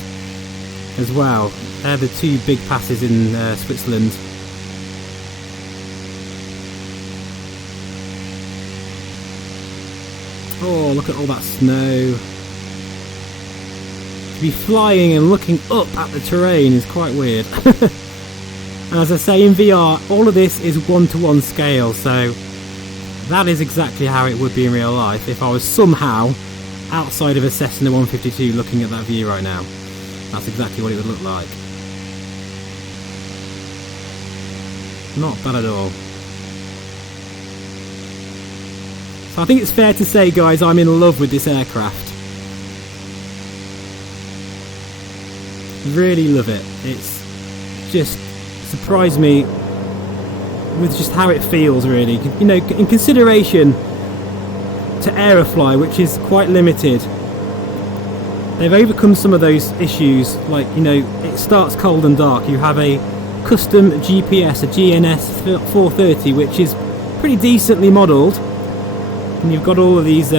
as well. They're the two big passes in Switzerland. Oh, look at all that snow. To be flying and looking up at the terrain is quite weird. And as I say, in VR, all of this is 1-to-1 scale, so that is exactly how it would be in real life if I was somehow outside of a Cessna 152 looking at that view right now. That's exactly what it would look like. Not bad at all. So I think it's fair to say, guys, I'm in love with this aircraft. Really love it. It's just surprised me with just how it feels, really. You know, in consideration to Aerofly, which is quite limited, they've overcome some of those issues. Like, you know, it starts cold and dark. You have a custom GPS, a GNS 430, which is pretty decently modelled, and you've got all of these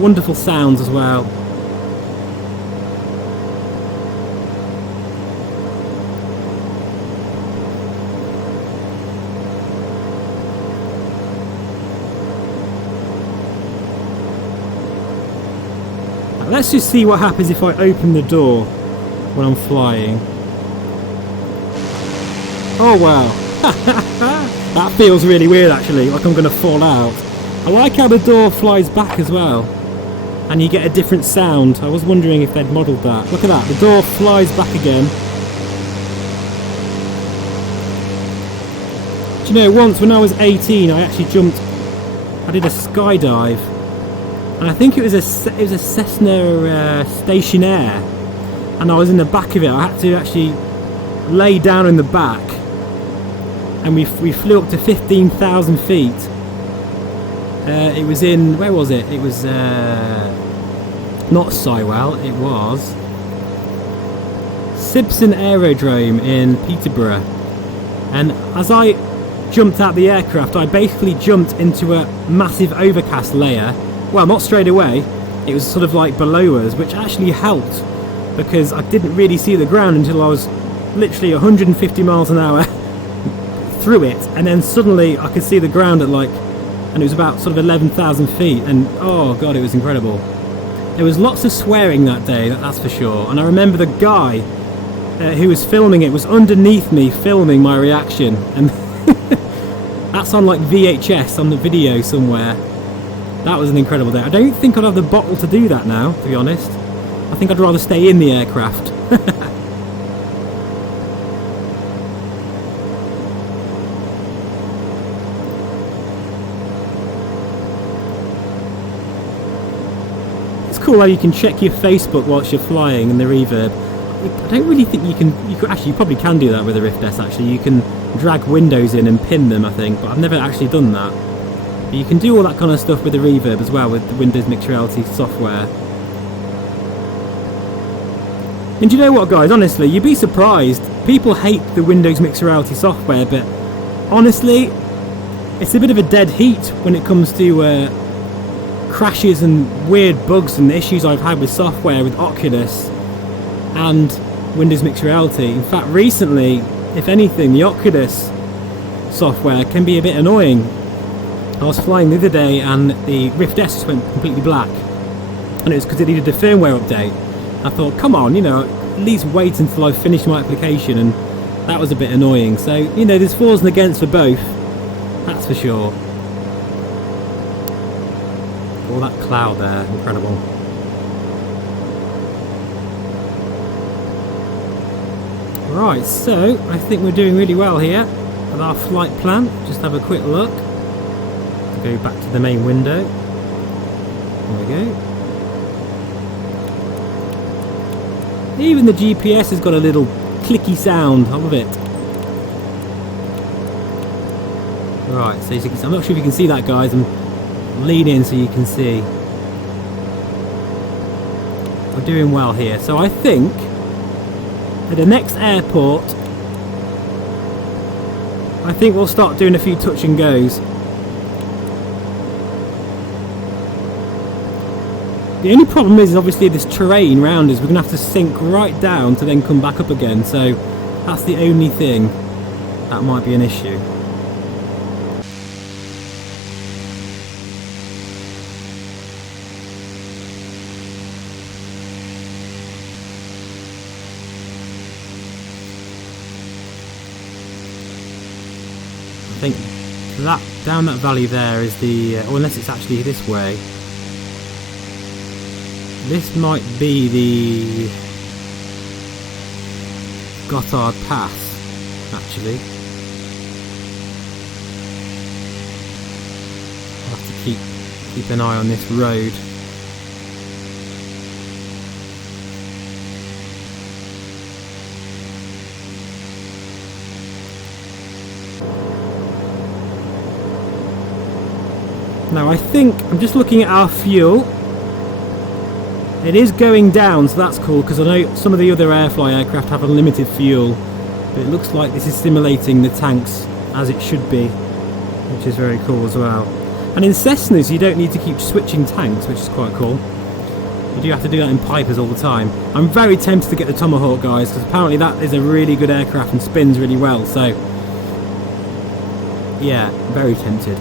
wonderful sounds as well. Let's just see what happens if I open the door when I'm flying. Oh wow. That feels really weird actually, like I'm going to fall out. I like how the door flies back as well, and you get a different sound. I was wondering if they'd modelled that. Look at that, the door flies back again. Do you know, once when I was 18 I actually I did a skydive. And I think it was a Cessna Stationaire, and I was in the back of it. I had to actually lay down in the back, and we flew up to 15,000 feet. It was in, where was it? It was not Sywell, it was Sibson Aerodrome in Peterborough. And as I jumped out the aircraft, I basically jumped into a massive overcast layer. Well, not straight away, it was sort of like below us, which actually helped because I didn't really see the ground until I was literally 150 miles an hour through it, and then suddenly I could see the ground at and it was about sort of 11,000 feet, and oh god, it was incredible. There was lots of swearing that day, that's for sure, and I remember the guy who was filming it was underneath me filming my reaction, and that's on like VHS on the video somewhere. That was an incredible day. I don't think I'd have the bottle to do that now, to be honest. I think I'd rather stay in the aircraft. It's cool how you can check your Facebook whilst you're flying in the reverb. I don't really think you can... you probably can do that with the Rift S, actually. You can drag windows in and pin them, I think, but I've never actually done that. You can do all that kind of stuff with the reverb as well, with the Windows Mixed Reality software. And do you know what, guys, honestly, you'd be surprised. People hate the Windows Mixed Reality software, but honestly, it's a bit of a dead heat when it comes to crashes and weird bugs and issues I've had with software with Oculus and Windows Mixed Reality. In fact, recently, if anything, the Oculus software can be a bit annoying. I was flying the other day and the Rift S went completely black, and it was because it needed a firmware update. I thought, come on, you know, at least wait until I've finished my application, and that was a bit annoying. So, you know, there's fors and against for both, that's for sure. All that cloud there, incredible. Right, so I think we're doing really well here with our flight plan. Just have a quick look. Go back to the main window. There we go. Even the GPS has got a little clicky sound. I love it. Right, so as you can see, I'm not sure if you can see that, guys. I'm leaning so you can see. We're doing well here. So I think at the next airport, I think we'll start doing a few touch and goes. The only problem is obviously this terrain round us. We're going to have to sink right down to then come back up again. So that's the only thing that might be an issue. I think that down that valley there is the, or unless it's actually this way. This might be the Gotthard Pass, actually. I'll have to keep an eye on this road. Now I think, I'm just looking at our fuel, it is going down, so that's cool, because I know some of the other Aerofly aircraft have unlimited fuel, but it looks like this is simulating the tanks as it should be, which is very cool as well. And in Cessnas you don't need to keep switching tanks, which is quite cool. You do have to do that in Pipers all the time. I'm very tempted to get the Tomahawk, guys, because apparently that is a really good aircraft and spins really well, so yeah, very tempted.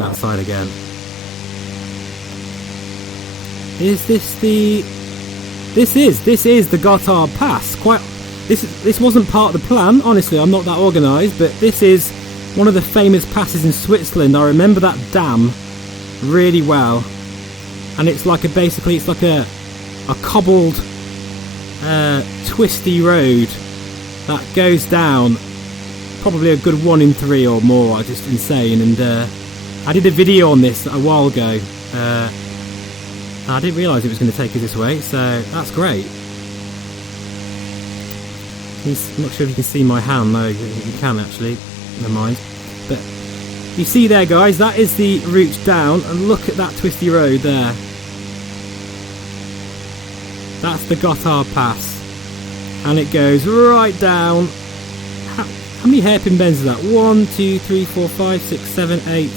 Outside again. Is this the? This is the Gotthard Pass. This wasn't part of the plan. Honestly, I'm not that organised, but this is one of the famous passes in Switzerland. I remember that dam really well, and it's like a cobbled, twisty road that goes down. Probably a good 1 in 3 or more. Just insane. And I did a video on this a while ago. I didn't realise it was going to take us this way, so that's great. I'm not sure if you can see my hand. No, you can actually. Never mind. But you see there, guys, that is the route down, and look at that twisty road there. That's the Gotthard Pass, and it goes right down. How many hairpin bends is that? 1, 2, 3, 4, 5, 6, 7, 8,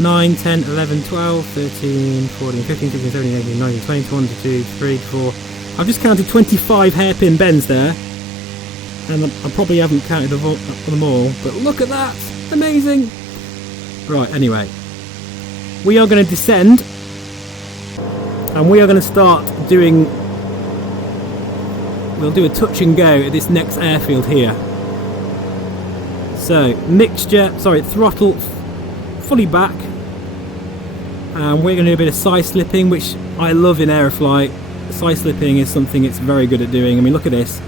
9, 10, 11, 12, 13, 14, 15, 16, 17, 18, 19, 20, 21, 22, 23, 24. I've just counted 25 hairpin bends there. And I probably haven't counted them all. But look at that! Amazing! Right, anyway. We are going to descend. And we are going to start doing... We'll do a touch and go at this next airfield here. So, throttle fully back. And we're going to do a bit of side slipping, which I love in Aerofly. Side slipping is something it's very good at doing. I mean, look at this.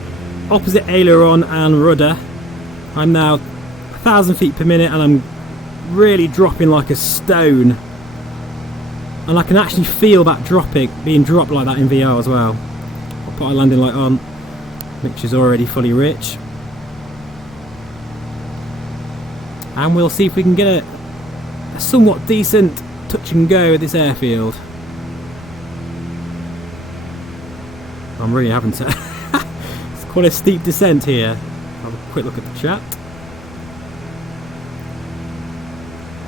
Opposite aileron and rudder. I'm now 1,000 feet per minute and I'm really dropping like a stone. And I can actually feel that being dropped like that in VR as well. I'll put our landing light on, which is already fully rich. And we'll see if we can get a somewhat decent touch and go at this airfield. I'm really having to... It's quite a steep descent here. Have a quick look at the chat.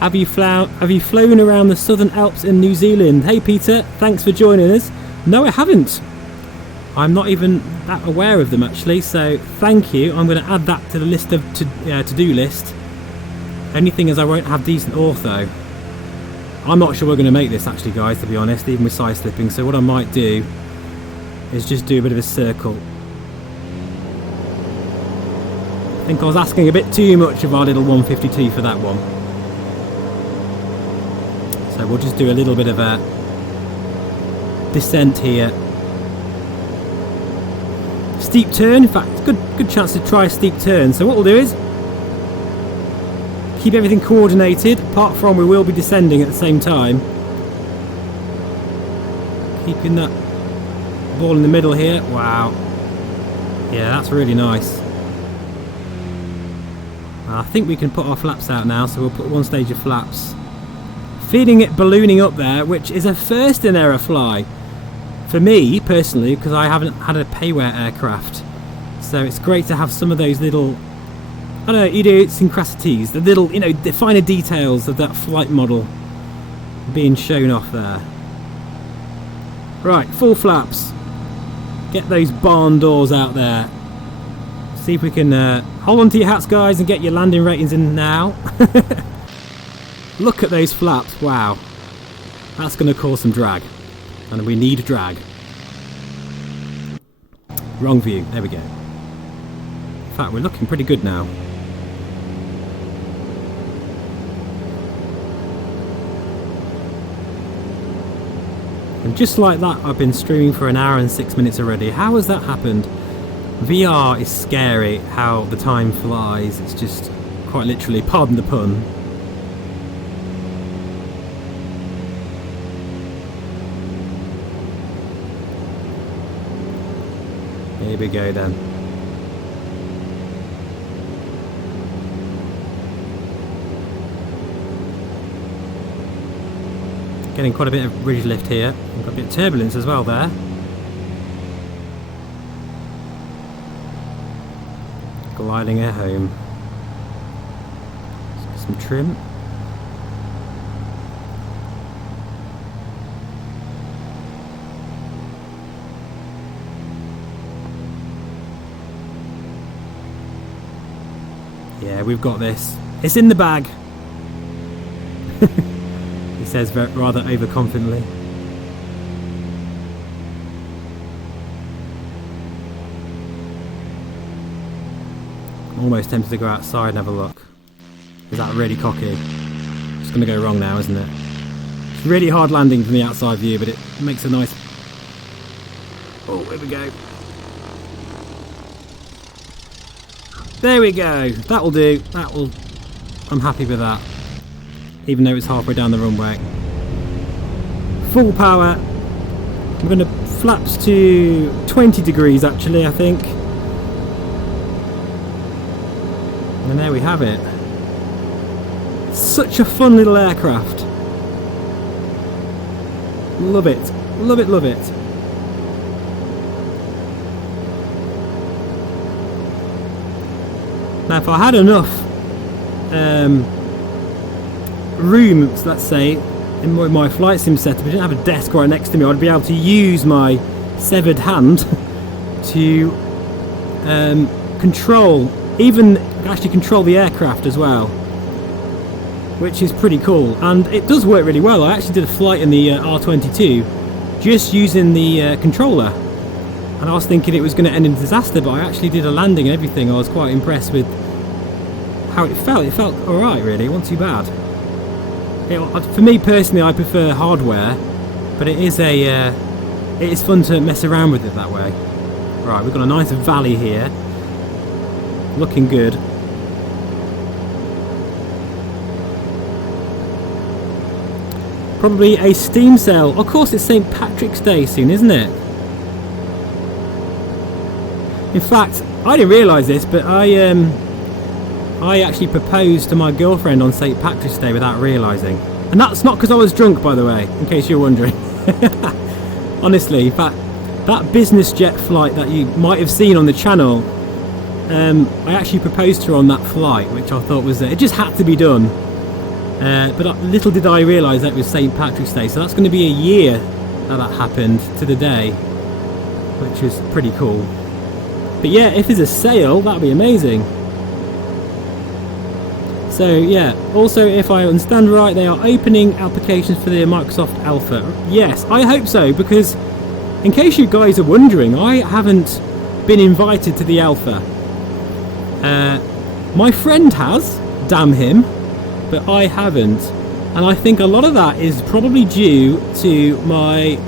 Have you flown around the Southern Alps in New Zealand? Hey Peter, thanks for joining us. No, I haven't. I'm not even that aware of them actually, so thank you. I'm going to add that to the list of to-do list. Only thing is I won't have decent ortho. I'm not sure we're going to make this actually, guys, to be honest, even with side slipping. So what I might do is just do a bit of a circle. I think I was asking a bit too much of our little 152 for that one. So we'll just do a little bit of a descent here. Steep turn, in fact, good chance to try a steep turn. So what we'll do is keep everything coordinated, apart from we will be descending at the same time. Keeping that ball in the middle here. Wow. Yeah, that's really nice. I think we can put our flaps out now, so we'll put one stage of flaps. Feeling it ballooning up there, which is a first in Aerofly. for me personally, because I haven't had a payware aircraft, so it's great to have some of those little, I don't know, idiosyncrasies, the little, the finer details of that flight model being shown off there. Right, full flaps. Get those barn doors out there. See if we can hold on to your hats, guys, and get your landing ratings in now. Look at those flaps. Wow, that's going to cause some drag, and we need drag. Wrong view. There we go. In fact, we're looking pretty good now. And just like that, I've been streaming for 1 hour and 6 minutes already. How has that happened? VR is scary, how the time flies. It's just quite literally, pardon the pun. Here we go then. Getting quite a bit of ridge lift here. We've got a bit of turbulence as well there. Gliding her home. Some trim. Yeah, we've got this. It's in the bag. He says rather overconfidently. Almost tempted to go outside and have a look. Is that really cocky? It's going to go wrong now, isn't it? It's really hard landing from the outside view, but it makes a nice... Oh, here we go. There we go. That'll do. That will... I'm happy with that. Even though it's halfway down the runway. Full power. I'm going to flaps to 20 degrees actually, I think. And there we have it. Such a fun little aircraft. Love it. Love it, love it. Now if I had enough room, let's say, in my flight sim setup, I didn't have a desk right next to me, I'd be able to use my severed hand to control the aircraft as well, which is pretty cool, and it does work really well. I actually did a flight in the R22 just using the controller, and I was thinking it was going to end in disaster, but I actually did a landing and everything. I was quite impressed with how it felt. It felt alright really, it wasn't too bad. For me personally, I prefer hardware, but it is fun to mess around with it that way. Right, we've got a nice valley here, looking good. Probably a steam cell. Of course, it's St. Patrick's Day soon, isn't it? In fact, I didn't realise this, but I actually proposed to my girlfriend on St. Patrick's Day without realising. And that's not because I was drunk, by the way, in case you're wondering. Honestly, in fact, that business jet flight that you might have seen on the channel, I actually proposed to her on that flight, which I thought was, it just had to be done. But little did I realise that it was St. Patrick's Day, so that's going to be a year that happened to the day, which is pretty cool. But yeah, if there's a sale, that'd be amazing. So yeah, also if I understand right, they are opening applications for the Microsoft Alpha. Yes, I hope so, because in case you guys are wondering, I haven't been invited to the Alpha. My friend has, damn him, but I haven't. And I think a lot of that is probably due to my...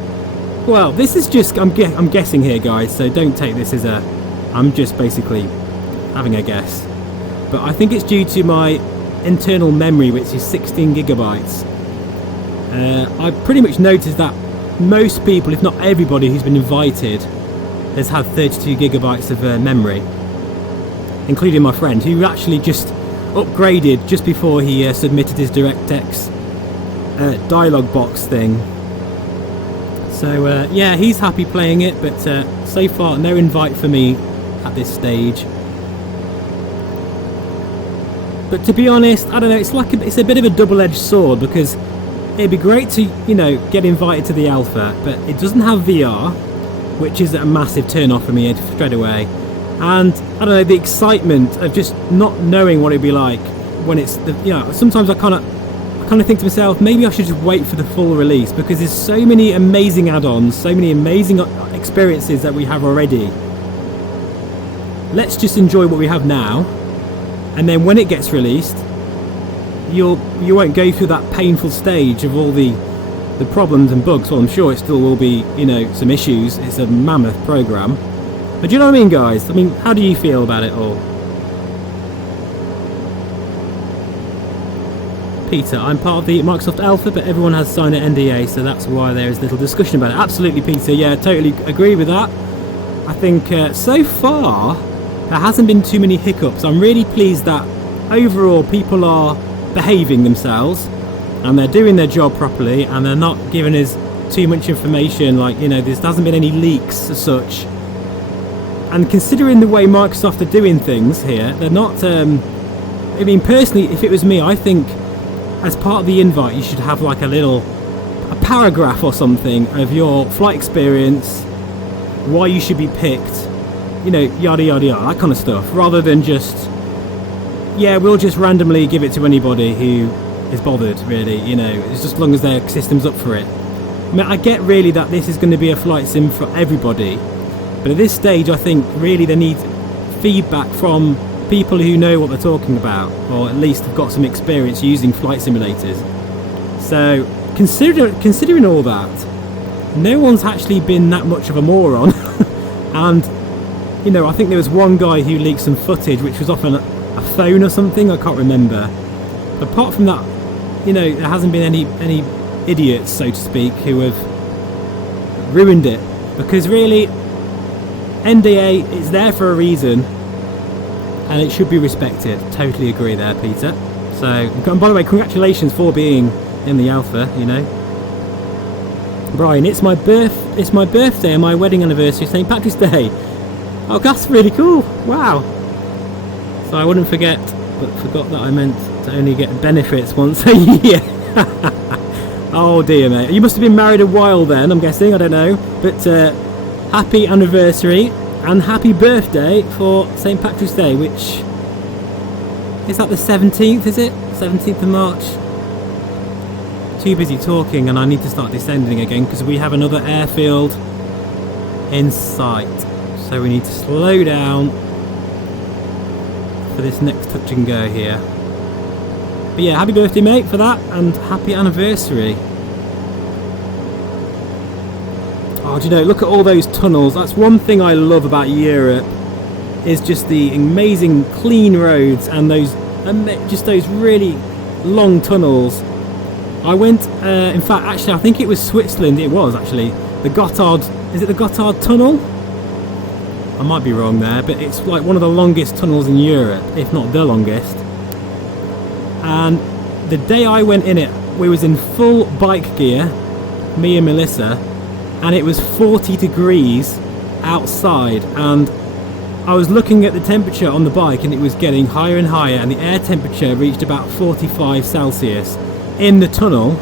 Well, this is just... I'm guessing here, guys, so don't take this as a... I'm just basically having a guess. But I think it's due to my internal memory, which is 16 gigabytes. I've pretty much noticed that most people, if not everybody who's been invited, has had 32 gigabytes of memory, including my friend, who actually just upgraded just before he submitted his DirectX dialog box thing. So yeah, he's happy playing it, but so far no invite for me at this stage. But to be honest, I don't know, it's a bit of a double-edged sword, because it'd be great to, you know, get invited to the alpha, but it doesn't have VR, which is a massive turn off for me straight away. And I don't know, the excitement of just not knowing what it'd be like when it's you know, sometimes I kind of think to myself, maybe I should just wait for the full release, because there's so many amazing add-ons, so many amazing experiences that we have already. Let's just enjoy what we have now, and then when it gets released, you won't go through that painful stage of all the problems and bugs. Well, I'm sure it still will be, you know, some issues. It's a mammoth program, but do you know what I mean, guys? I mean, how do you feel about it all? Peter, I'm part of the Microsoft Alpha, but everyone has signed an NDA, so that's why there is little discussion about it. Absolutely, Peter. Yeah, totally agree with that. I think so far there hasn't been too many hiccups. I'm really pleased that overall people are behaving themselves and they're doing their job properly, and they're not giving us too much information, like, you know, there hasn't been any leaks as such. And considering the way Microsoft are doing things here, they're not I mean, personally, if it was me, I think as part of the invite you should have like a paragraph or something of your flight experience, why you should be picked, you know, yada yada yada, that kind of stuff, rather than just, yeah, we'll just randomly give it to anybody who is bothered, really, you know, it's just as long as their system's up for it. I mean, I get really that this is going to be a flight sim for everybody, but at this stage I think really they need feedback from people who know what they're talking about, or at least have got some experience using flight simulators. So considering all that, no one's actually been that much of a moron. And, you know, I think there was one guy who leaked some footage which was off a phone or something, I can't remember. But apart from that, you know, there hasn't been any idiots, so to speak, who have ruined it. Because really, NDA is there for a reason, and it should be respected. Totally agree there, Peter. So, and by the way, congratulations for being in the alpha, you know. Brian, it's my birthday and my wedding anniversary, St. Patrick's Day. Oh, that's really cool. Wow. So I wouldn't forget, but forgot that I meant to only get benefits once a year. Oh dear, mate. You must have been married a while then, I'm guessing, I don't know. But happy anniversary and happy birthday for St. Patrick's Day, which is that the 17th, is it? 17th of March. Too busy talking and I need to start descending again because we have another airfield in sight. So we need to slow down for this next touch and go here. But yeah, happy birthday, mate, for that, and happy anniversary. Oh, do you know, look at all those tunnels. That's one thing I love about Europe, is just the amazing clean roads and those just those really long tunnels. I went, in fact, actually, I think it was Switzerland. It was actually the Gotthard. Is it the Gotthard Tunnel? I might be wrong there, but it's like one of the longest tunnels in Europe, if not the longest. And the day I went in it, we was in full bike gear, me and Melissa, and it was 40 degrees outside, and I was looking at the temperature on the bike and it was getting higher and higher, and the air temperature reached about 45 Celsius in the tunnel,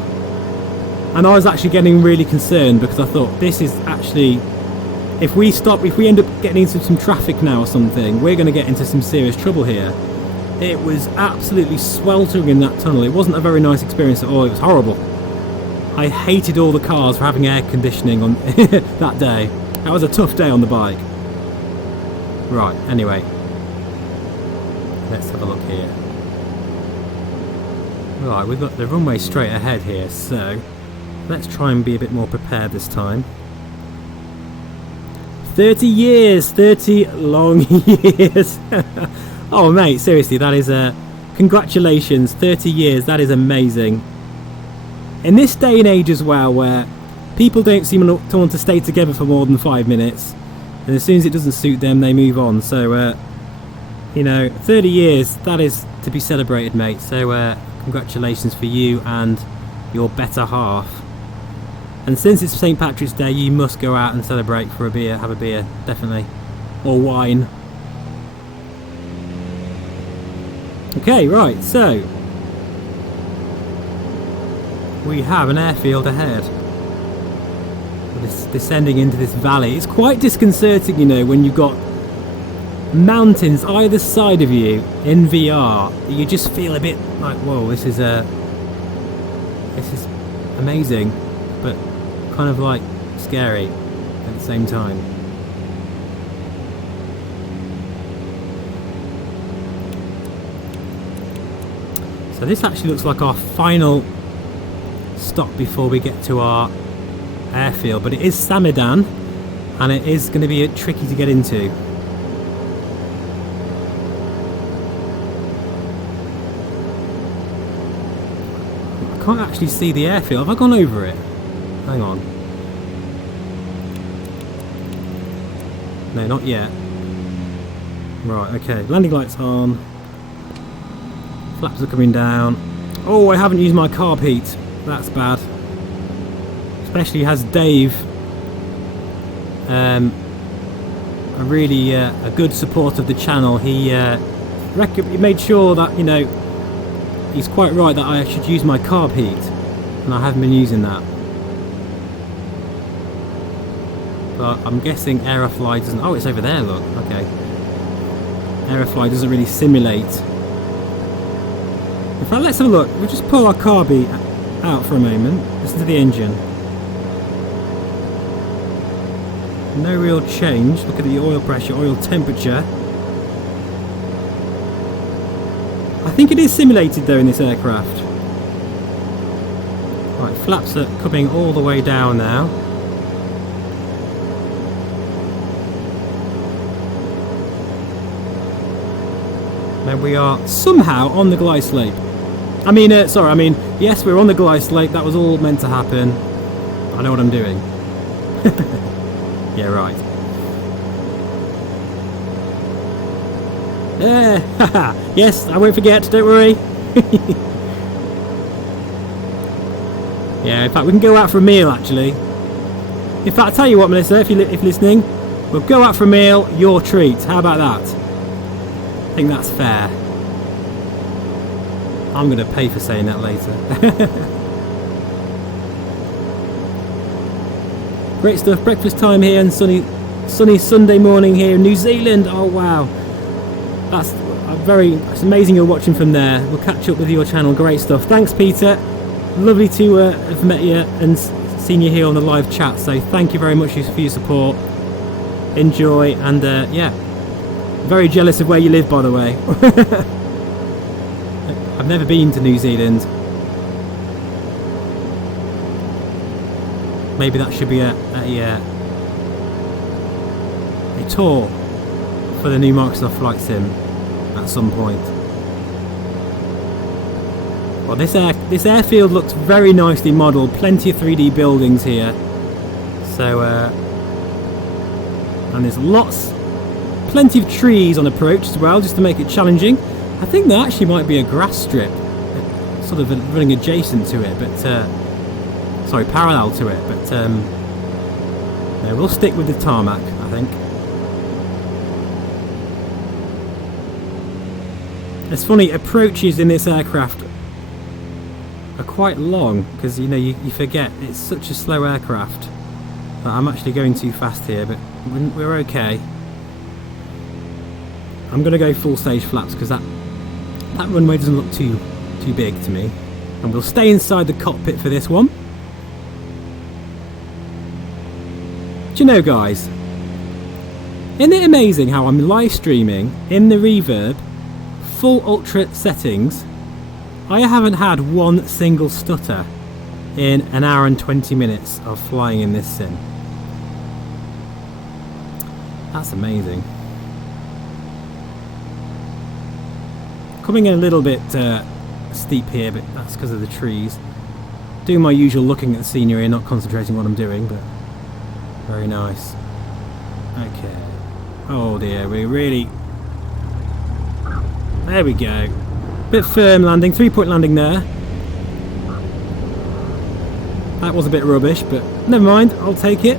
and I was actually getting really concerned because I thought, this is actually, if we end up getting into some traffic now or something, we're going to get into some serious trouble here. It was absolutely sweltering in that tunnel. It wasn't a very nice experience at all. It was horrible. I hated all the cars for having air conditioning on that day. That was a tough day on the bike. Right, anyway, let's have a look here. Right, we've got the runway straight ahead here, so let's try and be a bit more prepared this time. 30 years, 30 long years. Oh mate, seriously, that is congratulations, 30 years, that is amazing. In this day and age as well, where people don't seem to want to stay together for more than 5 minutes, and as soon as it doesn't suit them, they move on. So, you know, 30 years, that is to be celebrated, mate. So, congratulations for you and your better half. And since it's St. Patrick's Day, you must go out and celebrate for a beer, have a beer, definitely. Or wine. Okay, right, so we have an airfield ahead. It's descending into this valley. It's quite disconcerting, you know, when you've got mountains either side of you in VR. You just feel a bit like, whoa, this is amazing, but kind of like scary at the same time. So this actually looks like our final stop before we get to our airfield, but it is Samadan and it is going to be tricky to get into. I can't actually see the airfield. Have I gone over it? Hang on. No, not yet. Right, okay. Landing lights on. Flaps are coming down. Oh, I haven't used my carb heat. That's bad. Especially as Dave, a really a good support of the channel. He made sure that, you know, he's quite right that I should use my carb heat, and I haven't been using that. But I'm guessing Aerofly doesn't. Oh, it's over there. Look. Okay. Aerofly doesn't really simulate. In fact, let's have a look. We'll just pull our carb heat out for a moment. Listen to the engine. No real change. Look at the oil pressure, oil temperature. I think it is simulated though in this aircraft. Right, flaps are coming all the way down now. Now we are somehow on the glide slope. Yes, we're on the glide slope. That was all meant to happen. I know what I'm doing. Yeah, right. Yeah, yes, I won't forget, don't worry. Yeah, in fact, we can go out for a meal, actually. In fact, I'll tell you what, Melissa, if you're listening, we'll go out for a meal, your treat. How about that? I think that's fair. I'm going to pay for saying that later. Great stuff, breakfast time here and sunny Sunday morning here in New Zealand. Oh wow, it's amazing you're watching from there. We'll catch up with your channel. Great stuff. Thanks, Peter. Lovely to have met you and seen you here on the live chat. So thank you very much for your support. Enjoy, and yeah, very jealous of where you live, by the way. I've never been to New Zealand. Maybe that should be a tour for the new Microsoft Flight Sim at some point. Well, this airfield looks very nicely modelled. Plenty of 3D buildings here. So, and there's plenty of trees on approach as well, just to make it challenging. I think there actually might be a grass strip, sort of running adjacent to it, but sorry, parallel to it. But no, we'll stick with the tarmac, I think. It's funny, approaches in this aircraft are quite long because you know you forget it's such a slow aircraft. I'm actually going too fast here, but we're okay. I'm going to go full stage flaps because that runway doesn't look too big to me, and we'll stay inside the cockpit for this one. Do you know, guys, isn't it amazing how I'm live streaming in the reverb, full ultra settings? I haven't had one single stutter in an hour and 20 minutes of flying in this sim. That's amazing. Coming in a little bit steep here, but that's because of the trees. Doing my usual looking at the scenery and not concentrating on what I'm doing, but very nice. Okay. Oh dear, we really... There we go. Bit firm landing, 3-point landing there. That was a bit rubbish, but never mind, I'll take it.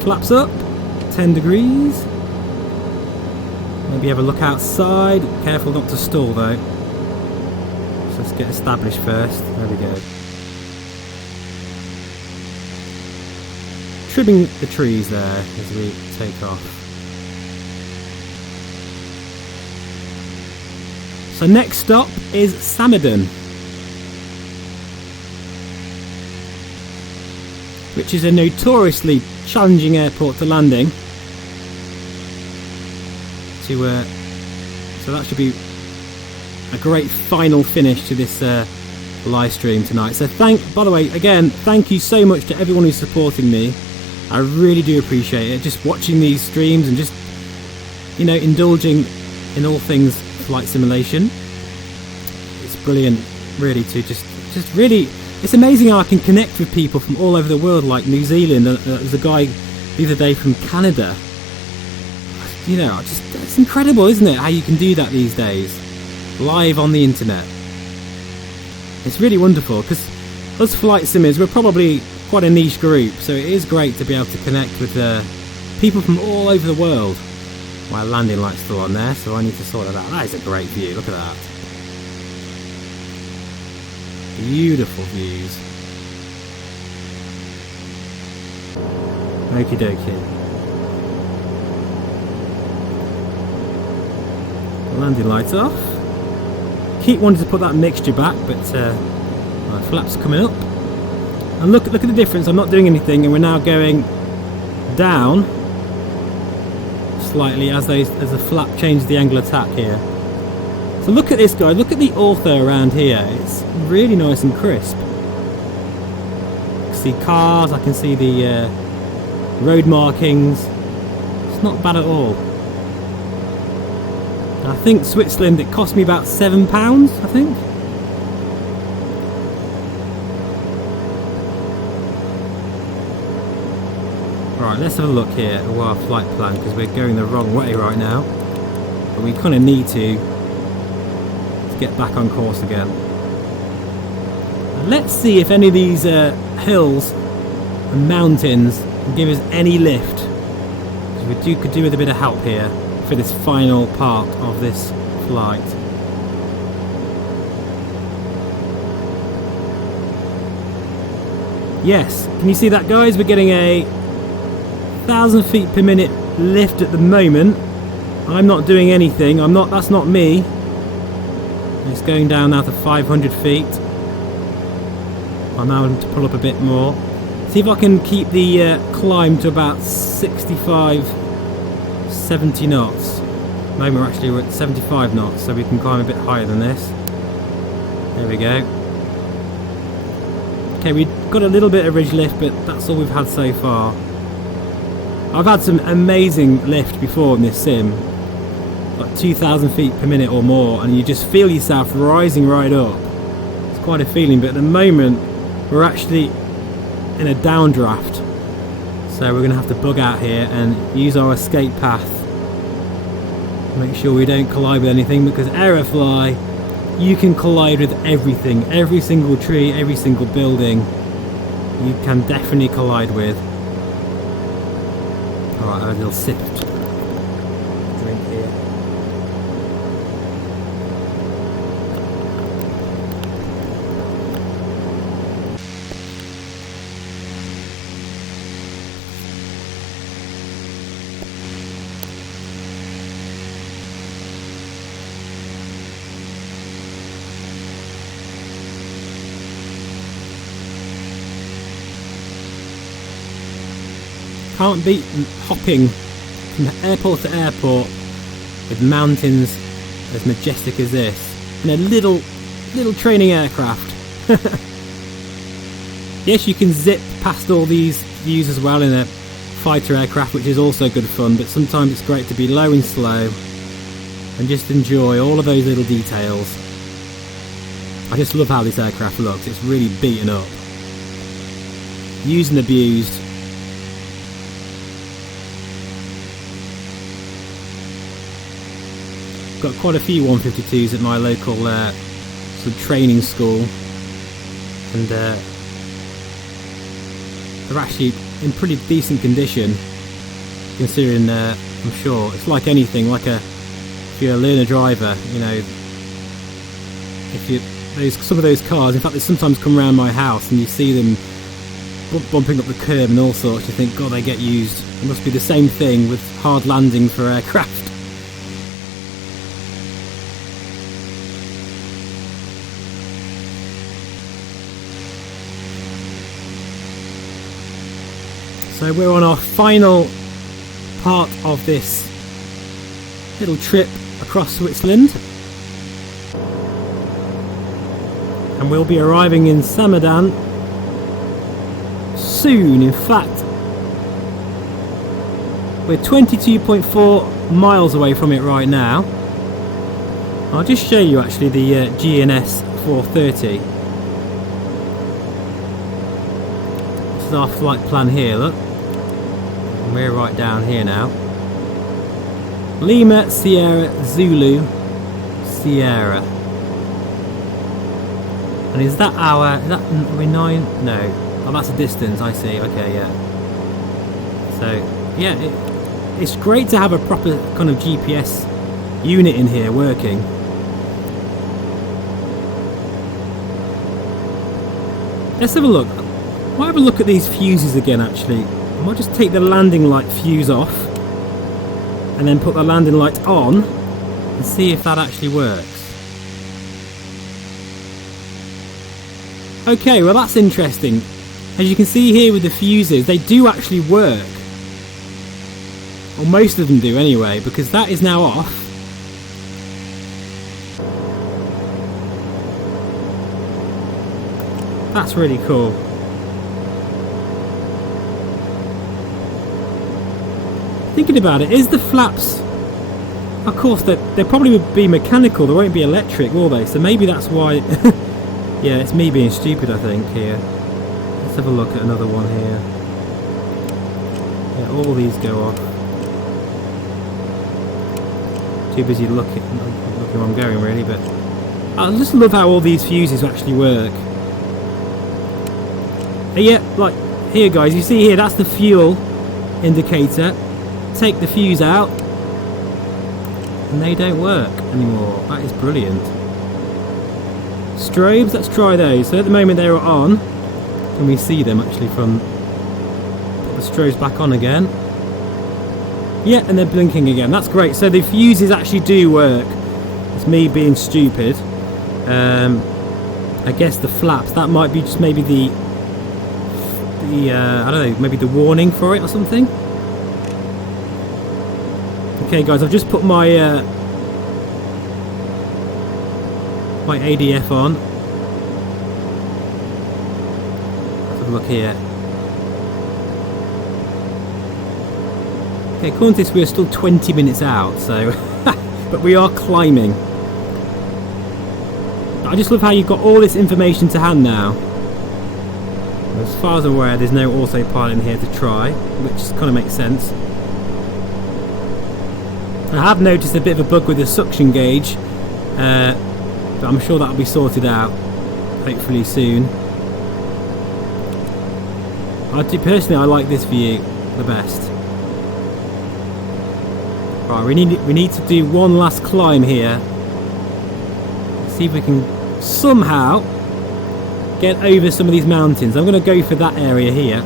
Flaps up, 10 degrees. Maybe have a look outside. Careful not to stall though. So let's get established first. There we go. Trimming the trees there as we take off. So next stop is Samadon, which is a notoriously challenging airport to landing. So that should be a great final finish to this live stream tonight. So by the way, again, thank you so much to everyone who's supporting me. I really do appreciate it. Just watching these streams and just, you know, indulging in all things flight simulation. It's brilliant, really, to just really. It's amazing how I can connect with people from all over the world, like New Zealand. There's a guy the other day from Canada. You know, it's incredible, isn't it, how you can do that these days, live on the internet. It's really wonderful, because us flight simmers, we're probably quite a niche group, so it is great to be able to connect with people from all over the world. My landing light's still on there, so I need to sort that out. That is a great view, look at that. Beautiful views. Okie dokie. Landing lights off. Keep wanting to put that mixture back, but my flaps coming up. And look at the difference. I'm not doing anything, and we're now going down slightly as the flap changes the angle of attack here. So look at this, guys. Look at the ortho around here. It's really nice and crisp. I can see cars. I can see the road markings. It's not bad at all. I think Switzerland, it cost me about £7, I think. Right, let's have a look here at our flight plan, because we're going the wrong way right now. But we kind of need to get back on course again. Let's see if any of these hills and mountains can give us any lift. Because we could do with a bit of help here for this final part of this flight. Yes, can you see that, guys? We're getting a 1,000 feet per minute lift at the moment. I'm not doing anything. That's not me. It's going down now to 500 feet. I'm having to pull up a bit more. See if I can keep the climb to about 65 70 knots. Maybe we're at 75 knots, so we can climb a bit higher than this. There we go. Okay, we've got a little bit of ridge lift, but that's all we've had so far. I've had some amazing lift before in this sim, like 2,000 feet per minute or more, and you just feel yourself rising right up. It's quite a feeling, but at the moment we're actually in a downdraft. So we're going to have to bug out here and use our escape path. Make sure we don't collide with anything, because Aerofly, you can collide with everything. Every single tree, every single building, you can definitely collide with. Alright, I have a little sip of drink here. Can't beat hopping from airport to airport with mountains as majestic as this, and a little training aircraft. Yes, you can zip past all these views as well in a fighter aircraft, which is also good fun, but sometimes it's great to be low and slow and just enjoy all of those little details. I just love how this aircraft looks. It's really beaten up, used and abused. Got quite a few 152s at my local sort of training school, and they're actually in pretty decent condition, considering I'm sure it's like anything, like if you're a learner driver, you know, some of those cars, in fact they sometimes come around my house and you see them bumping up the curb and all sorts, you think, God, they get used. It must be the same thing with hard landing for aircraft. So we're on our final part of this little trip across Switzerland, and we'll be arriving in Samadan soon. In fact, we're 22.4 miles away from it right now. I'll just show you actually the GNS 430. This is our flight plan here, look. And we're right down here now. Lima Sierra Zulu Sierra. And is that are we 9? No. Oh, that's a distance, I see. Okay, yeah. So, yeah, it's great to have a proper kind of GPS unit in here working. Let's have a look. I might have a look at these fuses again, actually. I might just take the landing light fuse off and then put the landing light on and see if that actually works. Okay, well that's interesting. As you can see here with the fuses, they do actually work. Or most of them do anyway, because that is now off. That's really cool. Thinking about it, is the flaps, of course they probably would be mechanical, they won't be electric, will they? So maybe that's why. Yeah, it's me being stupid, I think, here. Let's have a look at another one here. Yeah, all these go off. Too busy looking where I'm going, really, but I just love how all these fuses actually work. And yeah, like here, guys, you see here, that's the fuel indicator. Take the fuse out and they don't work anymore. That is brilliant. Strobes, let's try those. So at the moment they are on. Can we see them actually from... Put the strobes back on again. Yeah, and they're blinking again. That's great. So the fuses actually do work. It's me being stupid. I guess the flaps, that might be just maybe the I don't know, maybe the warning for it or something. Okay guys, I've just put my my ADF on. Let's have a look here. Okay, according to this we're still 20 minutes out, so but we are climbing. I just love how you've got all this information to hand now. As far as I'm aware, there's no autopilot in here to try, which kind of makes sense. I have noticed a bit of a bug with the suction gauge, but I'm sure that'll be sorted out hopefully soon. Personally, I like this view the best. Right, we need to do one last climb here. See if we can somehow get over some of these mountains. I'm going to go for that area here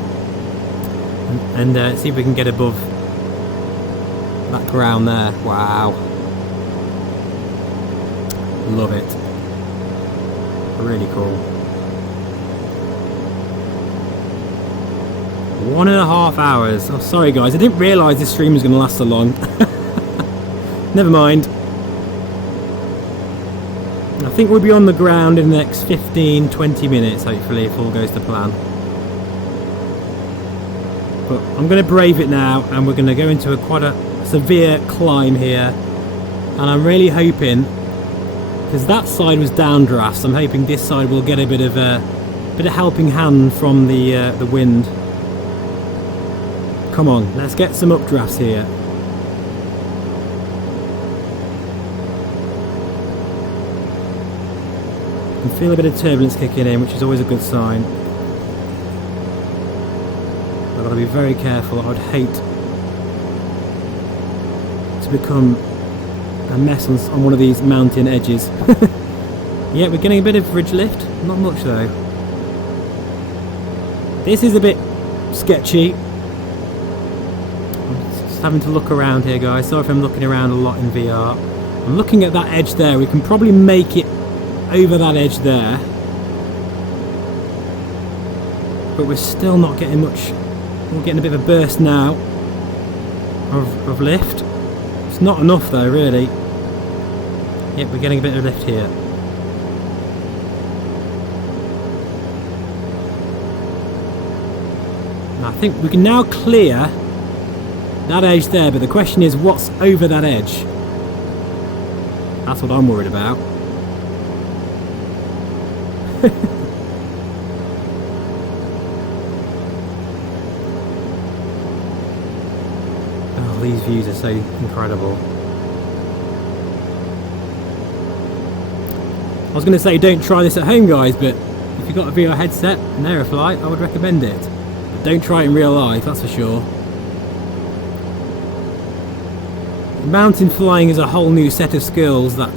and see if we can get above that ground there. Wow, love it, really cool. 1.5 hours. Oh, sorry guys, I didn't realise this stream was going to last so long. Never mind. I think we'll be on the ground in the next 15-20 minutes, hopefully, if all goes to plan. But I'm going to brave it now, and we're going to go into quite a severe climb here. And I'm really hoping, because that side was downdraft, so I'm hoping this side will get a bit of helping hand from the wind. Come on, let's get some updrafts here. I can feel a bit of turbulence kicking in, which is always a good sign. I've got to be very careful. I'd hate to become a mess on one of these mountain edges. Yeah, we're getting a bit of ridge lift, not much though. This is a bit sketchy. I'm just having to look around here, guys. Sorry if I'm looking around a lot in VR. I'm looking at that edge there. We can probably make it over that edge there, but we're still not getting much. We're getting a bit of a burst now of lift. It's not enough though, really. Yep, we're getting a bit of lift here. And I think we can now clear that edge there, but the question is what's over that edge? That's what I'm worried about. Oh, these views are so incredible. I was going to say don't try this at home, guys, but if you've got a VR headset, an Aerofly, I would recommend it. But don't try it in real life, that's for sure. Mountain flying is a whole new set of skills that...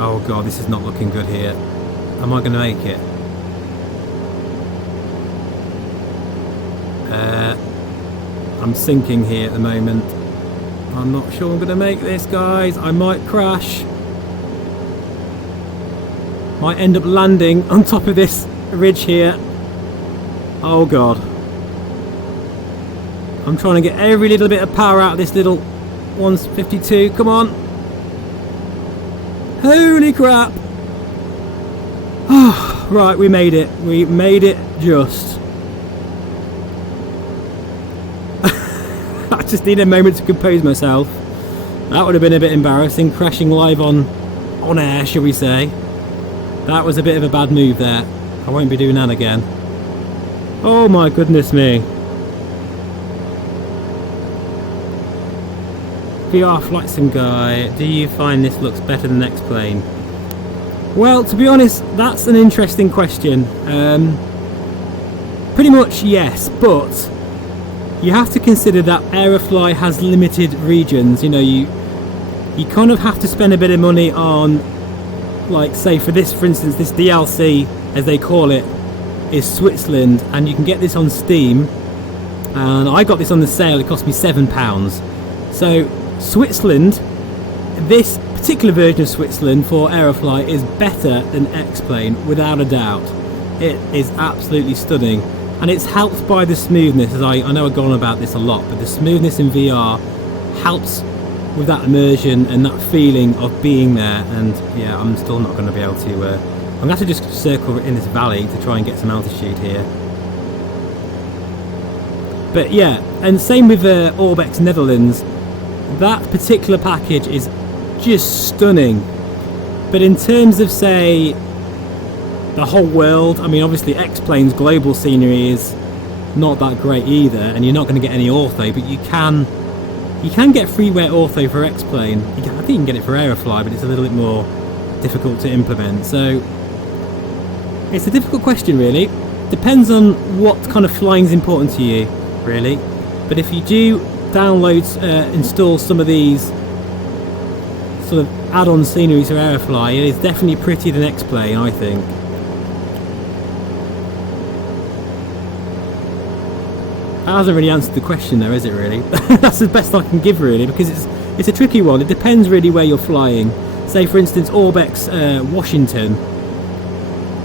oh god, this is not looking good here. Am I going to make it? I'm sinking here at the moment. I'm not sure I'm going to make this, guys. I might crash. Might end up landing on top of this ridge here. Oh god. I'm trying to get every little bit of power out of this little 152. Come on. Holy crap. Oh, right, we made it. We made it just. I just need a moment to compose myself. That would have been a bit embarrassing, crashing live on air, shall we say. That was a bit of a bad move there. I won't be doing that again. Oh my goodness me. VR flight sim guy, do you find this looks better than X-Plane? Well, to be honest, that's an interesting question. Pretty much yes, but you have to consider that Aerofly has limited regions. You know, you kind of have to spend a bit of money on, like, say for instance, this DLC, as they call it, is Switzerland, and you can get this on Steam. And I got this on the sale. It cost me £7. So Switzerland, this particular version of Switzerland for Aerofly is better than X-Plane, without a doubt. It is absolutely stunning. And it's helped by the smoothness, as I know I've gone on about this a lot, but the smoothness in VR helps with that immersion and that feeling of being there. And yeah, I'm still not going to be able to, I'm going to have to just circle in this valley to try and get some altitude here. But yeah, and same with Orbex Netherlands, that particular package is just stunning. But in terms of, say, the whole world, I mean, obviously X-Plane's global scenery is not that great either, and you're not going to get any ortho, but you can get freeware ortho for X-Plane. I think you can get it for Aerofly, but it's a little bit more difficult to implement. So it's a difficult question, really. Depends on what kind of flying is important to you, really. But if you do download, install some of these sort of add-on sceneries for Aerofly, it is definitely prettier than X-Plane, I think. That hasn't really answered the question though, is it really? That's the best I can give, really, because it's a tricky one. It depends really where you're flying. Say for instance Orbex Washington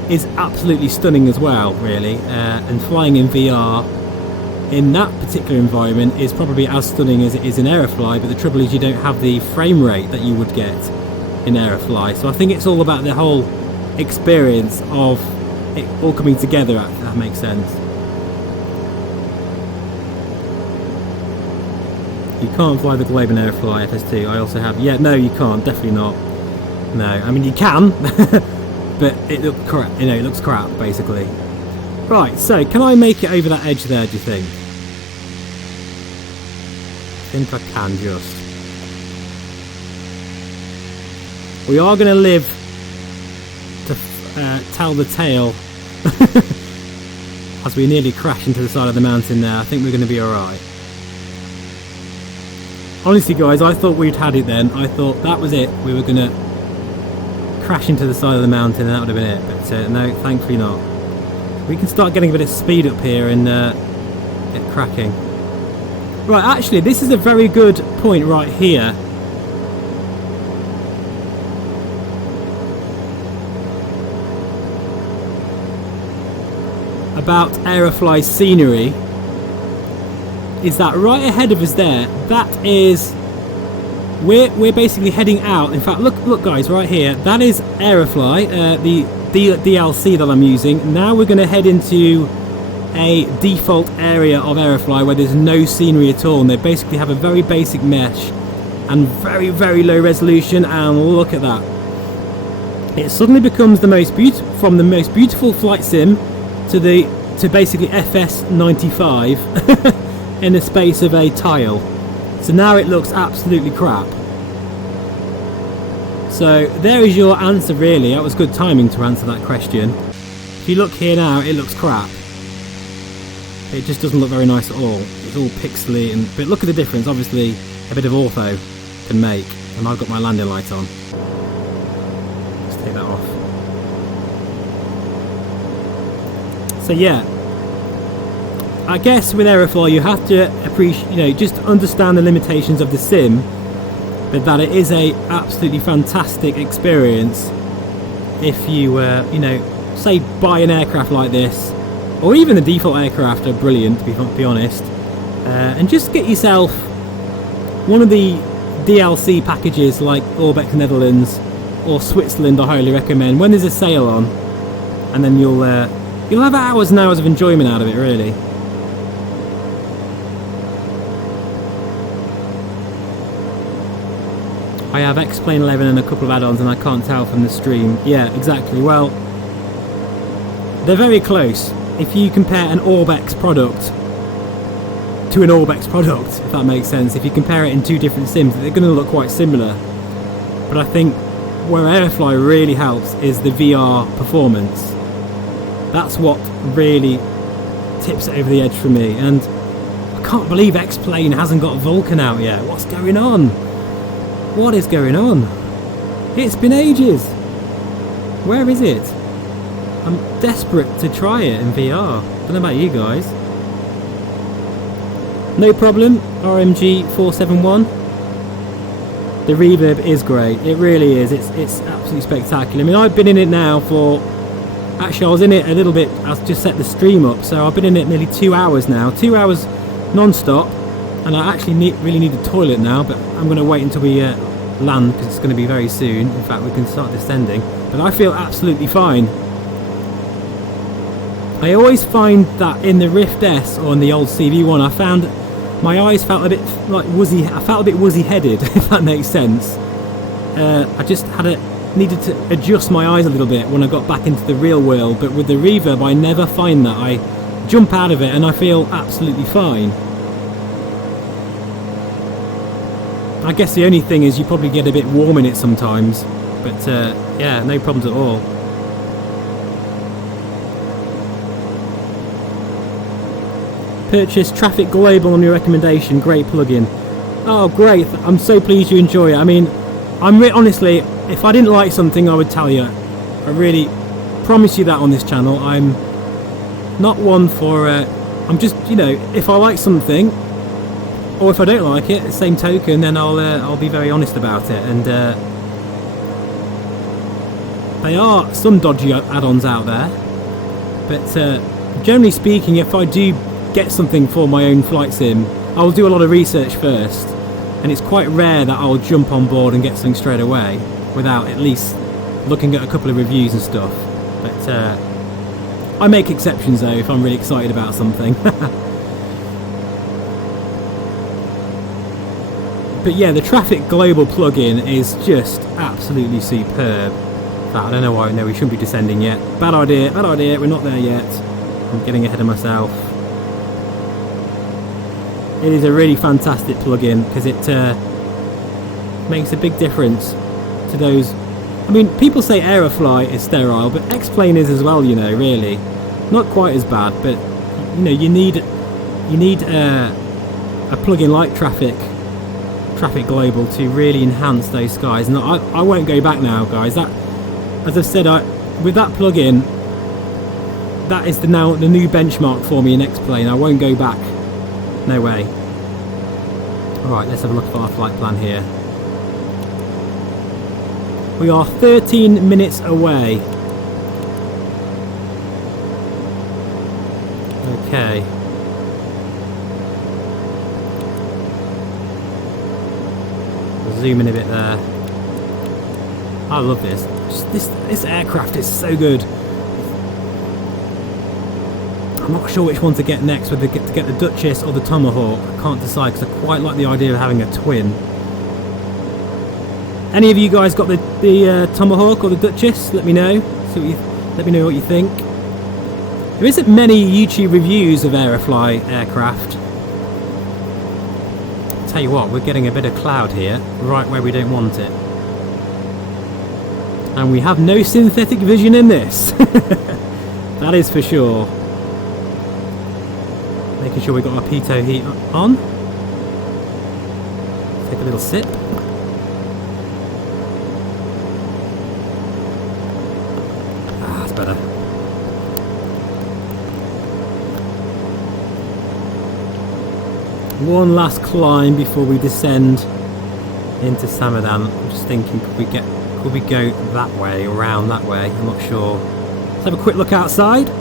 is absolutely stunning as well, really, and flying in VR in that particular environment is probably as stunning as it is in Aerofly, but the trouble is you don't have the frame rate that you would get in Aerofly. So I think it's all about the whole experience of it all coming together, if that makes sense. You can't fly the Globe in Aerofly FS2. I also have. Yeah, no, you can't. Definitely not. No, I mean you can, but it looks crap. You know, it looks crap basically. Right. So, can I make it over that edge there? Do you think? I think I can just. We are going to live to tell the tale as we nearly crash into the side of the mountain there. I think we're going to be alright. Honestly guys, I thought we'd had it then. I thought that was it. We were going to crash into the side of the mountain and that would have been it. But no, thankfully not. We can start getting a bit of speed up here and get cracking. Right, actually, this is a very good point right here. About Aerofly scenery. Is that right ahead of us there? That is... We're basically heading out. In fact, look guys, right here. That is Aerofly, the DLC that I'm using. Now we're going to head into a default area of Aerofly where there's no scenery at all, and they basically have a very basic mesh and very, very low resolution, and look at that. It suddenly becomes the most from the most beautiful flight sim to basically FS95 in the space of a tile. So now it looks absolutely crap. So there is your answer really. That was good timing to answer that question. If you look here now, it looks crap. It just doesn't look very nice at all. It's all pixely, but look at the difference. Obviously a bit of ortho can make, and I've got my landing light on. Let's take that off. So yeah, I guess with Aerofly you have to appreciate, just understand the limitations of the sim, but that it is a absolutely fantastic experience if you say buy an aircraft like this, or even the default aircraft are brilliant to be honest, and just get yourself one of the DLC packages like Orbex Netherlands or Switzerland. I highly recommend when there's a sale on, and then you'll have hours and hours of enjoyment out of it really. I have X-Plane 11 and a couple of add-ons and I can't tell from the stream. Yeah, exactly. Well, they're very close. If you compare an Orbex product to an Orbex product, if that makes sense, if you compare it in two different sims, they're going to look quite similar. But I think where Aerofly really helps is the VR performance. That's what really tips it over the edge for me. And I can't believe X-Plane hasn't got Vulcan out yet. What's going on? What is going on? It's been ages. Where is it? I'm desperate to try it in VR. Don't know about you guys. No problem, RMG 471. The reverb is great. It really is. It's absolutely spectacular. I mean, I've been in it now for... Actually, I was in it a little bit. I've just set the stream up, so I've been in it nearly 2 hours now. 2 hours non-stop. And I actually really need the toilet now, but I'm going to wait until we land because it's going to be very soon. In fact, we can start descending. But I feel absolutely fine. I always find that in the Rift S or in the old CV1, I found my eyes felt a bit like woozy. I felt a bit woozy-headed, if that makes sense. I just needed to adjust my eyes a little bit when I got back into the real world. But with the reverb, I never find that. I jump out of it and I feel absolutely fine. I guess the only thing is you probably get a bit warm in it sometimes, but yeah, no problems at all. Purchase Traffic Global on your recommendation, great plugin. Oh great, I'm so pleased you enjoy it. I mean, honestly, if I didn't like something I would tell you. I really promise you that on this channel. I'm not one for, I'm just, if I like something, or if I don't like it, same token, then I'll be very honest about it. And there are some dodgy add-ons out there, but generally speaking, if I do get something for my own flight sim, I'll do a lot of research first, and it's quite rare that I'll jump on board and get something straight away without at least looking at a couple of reviews and stuff. But I make exceptions though if I'm really excited about something. But yeah, the Traffic Global plugin is just absolutely superb. In fact, I don't know why. No, we shouldn't be descending yet. Bad idea, we're not there yet. I'm getting ahead of myself. It is a really fantastic plugin because it makes a big difference to those. I mean, people say Aerofly is sterile, but X-Plane is as well, really. Not quite as bad, but you need a plug-in light traffic global to really enhance those skies. And I won't go back now, guys. That, as I've said, with that plug-in, that is the new benchmark for me in X-Plane. I won't go back. No way. Alright, let's have a look at our flight plan here. We are 13 minutes away. Okay. Zoom in a bit there. I love this. This aircraft is so good. I'm not sure which one to get next, whether to get the Duchess or the Tomahawk. I can't decide because I quite like the idea of having a twin. Any of you guys got the Tomahawk or the Duchess? Let me know. Let me know what you think. There isn't many YouTube reviews of Aerofly aircraft. Tell you what, we're getting a bit of cloud here, right where we don't want it. And we have no synthetic vision in this. That is for sure. Making sure we've got our pitot heat on. Take a little sip. Ah, that's better. One last climb before we descend into Samadan. I'm just thinking, could we go that way, around that way? I'm not sure. Let's have a quick look outside.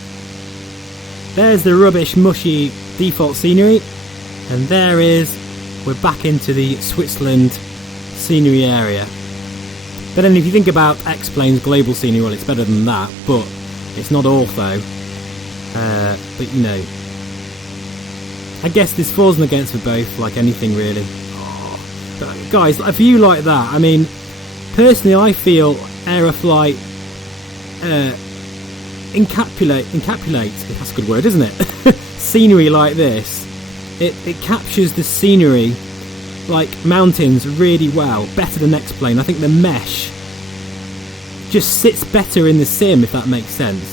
There's the rubbish, mushy default scenery, and we're back into the Switzerland scenery area. But then if you think about X-Plane's global scenery, well, it's better than that, but it's not ortho. But you know, I guess this falls and against for both, like anything really. But guys, a view like that, I mean, personally I feel Aerofly encapsulates, if that's a good word, isn't it? Scenery like this. It captures the scenery, like mountains, really well, better than X-Plane. I think the mesh just sits better in the sim, if that makes sense.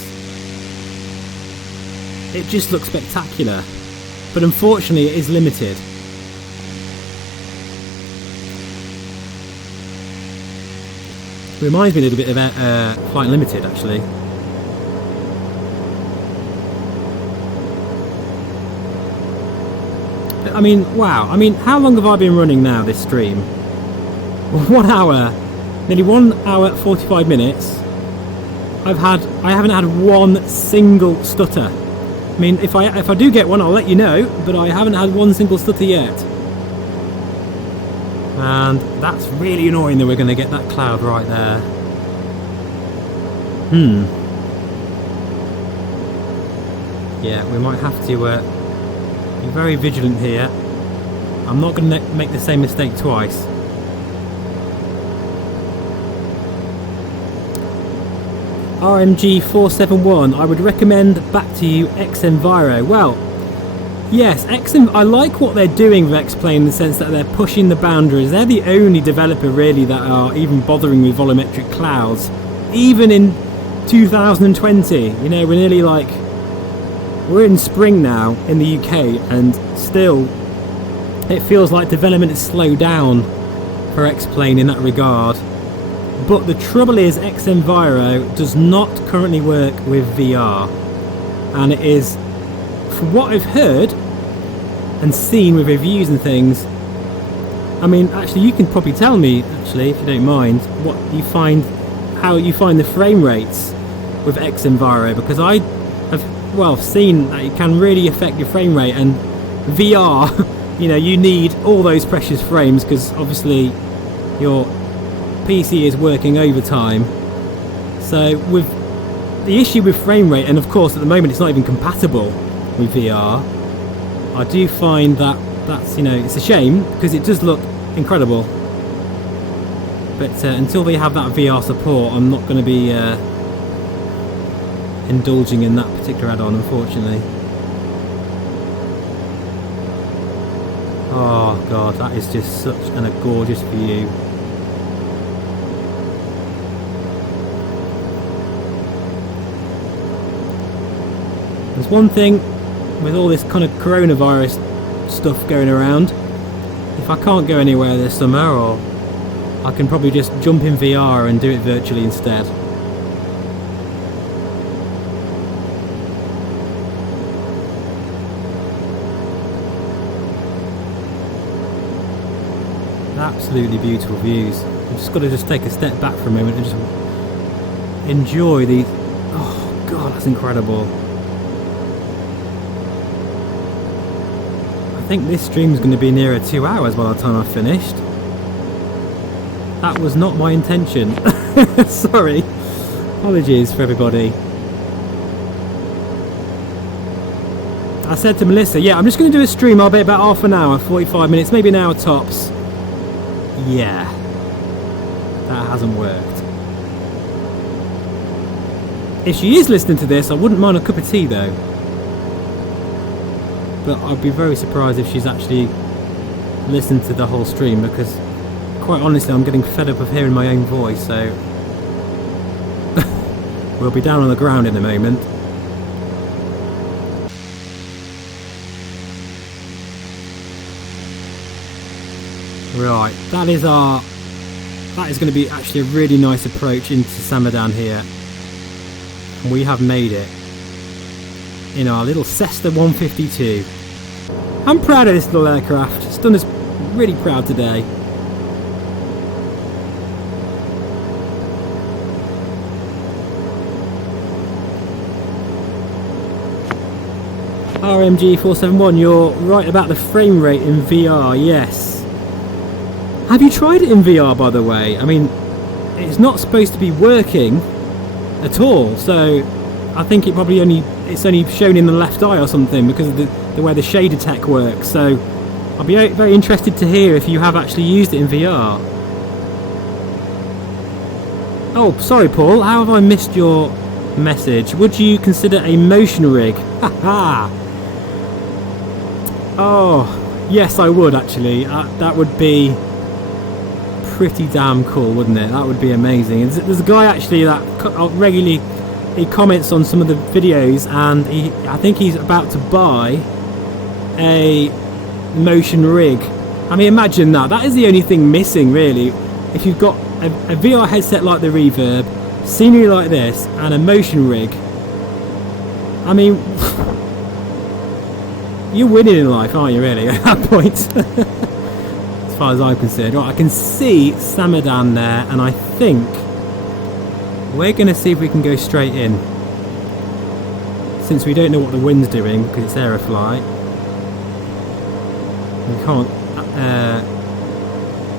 It just looks spectacular, but unfortunately it is limited. Reminds me a little bit of Flight Limited, actually. I mean, wow. I mean, how long have I been running now, this stream? 1 hour. Nearly 1 hour, 45 minutes. I haven't had one single stutter. I mean, if I do get one, I'll let you know, but I haven't had one single stutter yet. And that's really annoying that we're going to get that cloud right there. Yeah, we might have to be very vigilant here. I'm not going to make the same mistake twice. RMG 471, I would recommend back to you X-Enviro. Well, yes, I like what they're doing with X-Plane in the sense that they're pushing the boundaries. They're the only developer really that are even bothering with volumetric clouds. Even in 2020, you know, we're in spring now in the UK, and still it feels like development is slowed down for X-Plane in that regard. But the trouble is, X-Enviro does not currently work with VR, and it is, from what I've heard and seen with reviews and things, I mean, actually you can probably tell me, actually, if you don't mind, how you find the frame rates with X-Enviro, because I have seen that it can really affect your frame rate, and VR, you know, you need all those precious frames because obviously your PC is working overtime. So with the issue with frame rate, and of course at the moment it's not even compatible with VR, I do find that's, you know, it's a shame because it does look incredible. But until they have that VR support, I'm not going to be indulging in that particular add-on, unfortunately. Oh god, that is just such a gorgeous view. There's one thing with all this kind of coronavirus stuff going around, if I can't go anywhere this summer, or I can probably just jump in VR and do it virtually instead. Absolutely beautiful views. I've just got to take a step back for a moment and just enjoy these. Oh god, that's incredible. I think this stream is going to be nearer 2 hours by the time I've finished. That was not my intention. Sorry. Apologies for everybody. I said to Melissa, yeah, I'm just going to do a stream. I'll be about half an hour, 45 minutes, maybe an hour tops. Yeah, that hasn't worked. If she is listening to this, I wouldn't mind a cup of tea though. But I'd be very surprised if she's actually listened to the whole stream, because quite honestly I'm getting fed up of hearing my own voice, so we'll be down on the ground in a moment. Right, that is going to be actually a really nice approach into Samadan here. And we have made it in our little Cessna 152. I'm proud of this little aircraft. It's done us really proud today. RMG 471, you're right about the frame rate in VR, yes. Have you tried it in VR, by the way? I mean, it's not supposed to be working at all, so I think it's only shown in the left eye or something because of the way the shader tech works. So I'll be very interested to hear if you have actually used it in VR. Oh, sorry, Paul. How have I missed your message? Would you consider a motion rig? Haha. Oh, yes, I would actually. That would be pretty damn cool, wouldn't it? That would be amazing. There's a guy actually that regularly he comments on some of the videos, and I think he's about to buy a motion rig. I mean, imagine that. That is the only thing missing, really. If you've got a VR headset like the Reverb, scenery like this, and a motion rig, I mean, you're winning in life, aren't you, really, at that point? As far as I'm concerned. Right, I can see Samadan there, and I think we're going to see if we can go straight in, since we don't know what the wind's doing because it's Aerofly. We can't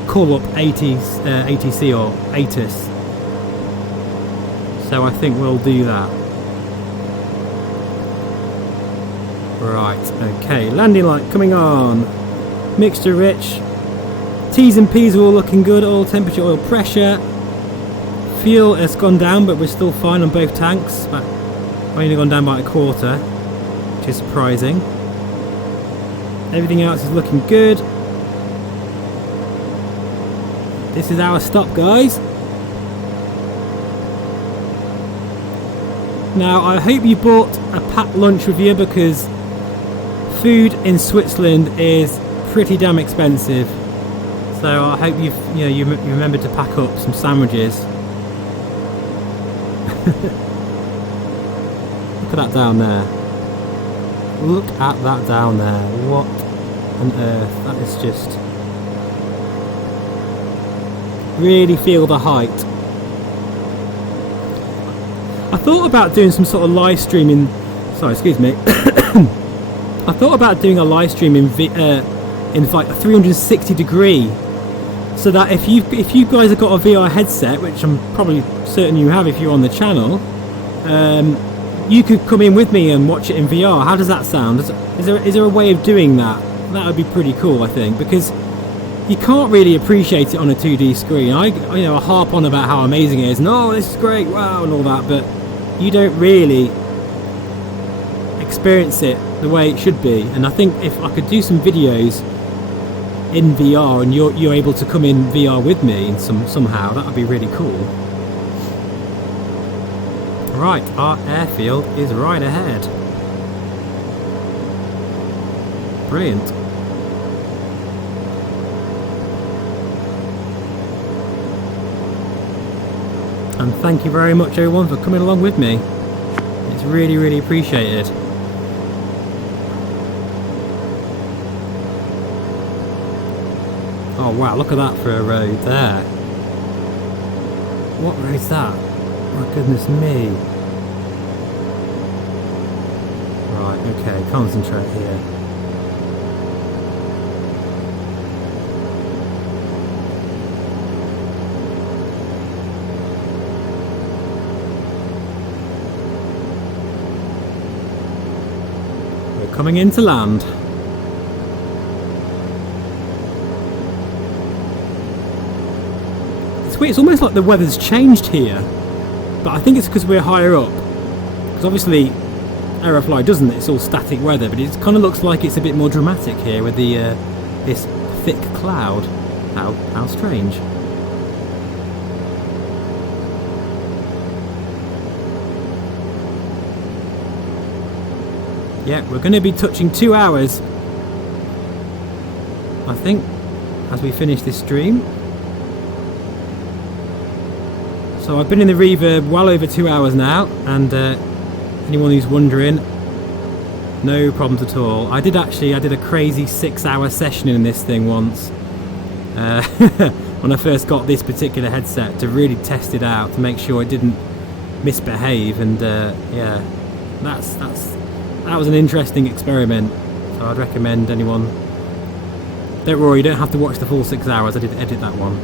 call up ATC or ATIS, so I think we'll do that. Right, okay, landing light coming on, mixture rich. T's and P's are all looking good, oil temperature, oil pressure. Fuel has gone down, but we're still fine on both tanks. But only gone down by a quarter, which is surprising. Everything else is looking good. This is our stop, guys. Now, I hope you bought a packed lunch with you, because food in Switzerland is pretty damn expensive. So I hope you remember to pack up some sandwiches. Look at that down there. Look at that down there. What on earth? That is just... really feel the height. I thought about doing some sort of live streaming. Sorry, excuse me. I thought about doing a live stream in like a 360 degree. So that if you guys have got a VR headset, which I'm probably certain you have if you're on the channel, you could come in with me and watch it in VR. How does that sound? Is there a way of doing that? That would be pretty cool, I think, because you can't really appreciate it on a 2D screen. I harp on about how amazing it is, and oh, this is great, wow, and all that, but you don't really experience it the way it should be. And I think if I could do some videos in VR and you're able to come in VR with me somehow, that would be really cool. Right, our airfield is right ahead. Brilliant. And thank you very much everyone for coming along with me. It's really, really appreciated. Oh wow, look at that for a road there. What road's that? My goodness me. Right, okay, concentrate here. We're coming into land. It's almost like the weather's changed here, but I think it's because we're higher up. Because obviously Aerofly doesn't, it's all static weather, but it kind of looks like it's a bit more dramatic here with the this thick cloud. How strange. Yeah, we're going to be touching 2 hours, I think, as we finish this stream. So I've been in the reverb well over 2 hours now, and anyone who's wondering, no problems at all. I did a crazy 6-hour session in this thing once when I first got this particular headset, to really test it out, to make sure it didn't misbehave, and yeah, that was an interesting experiment. So I'd recommend anyone. Don't worry, you don't have to watch the full 6 hours. I did edit that one.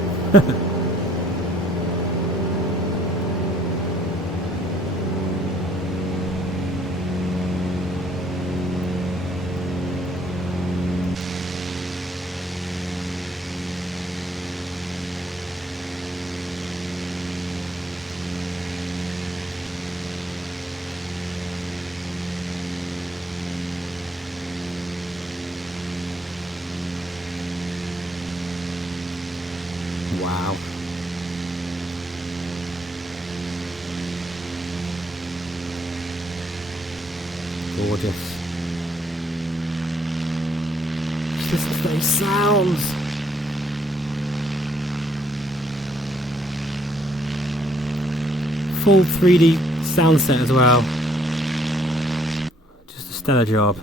Wow. Gorgeous. Just those sounds. Full 3D sound set as well. Just a stellar job.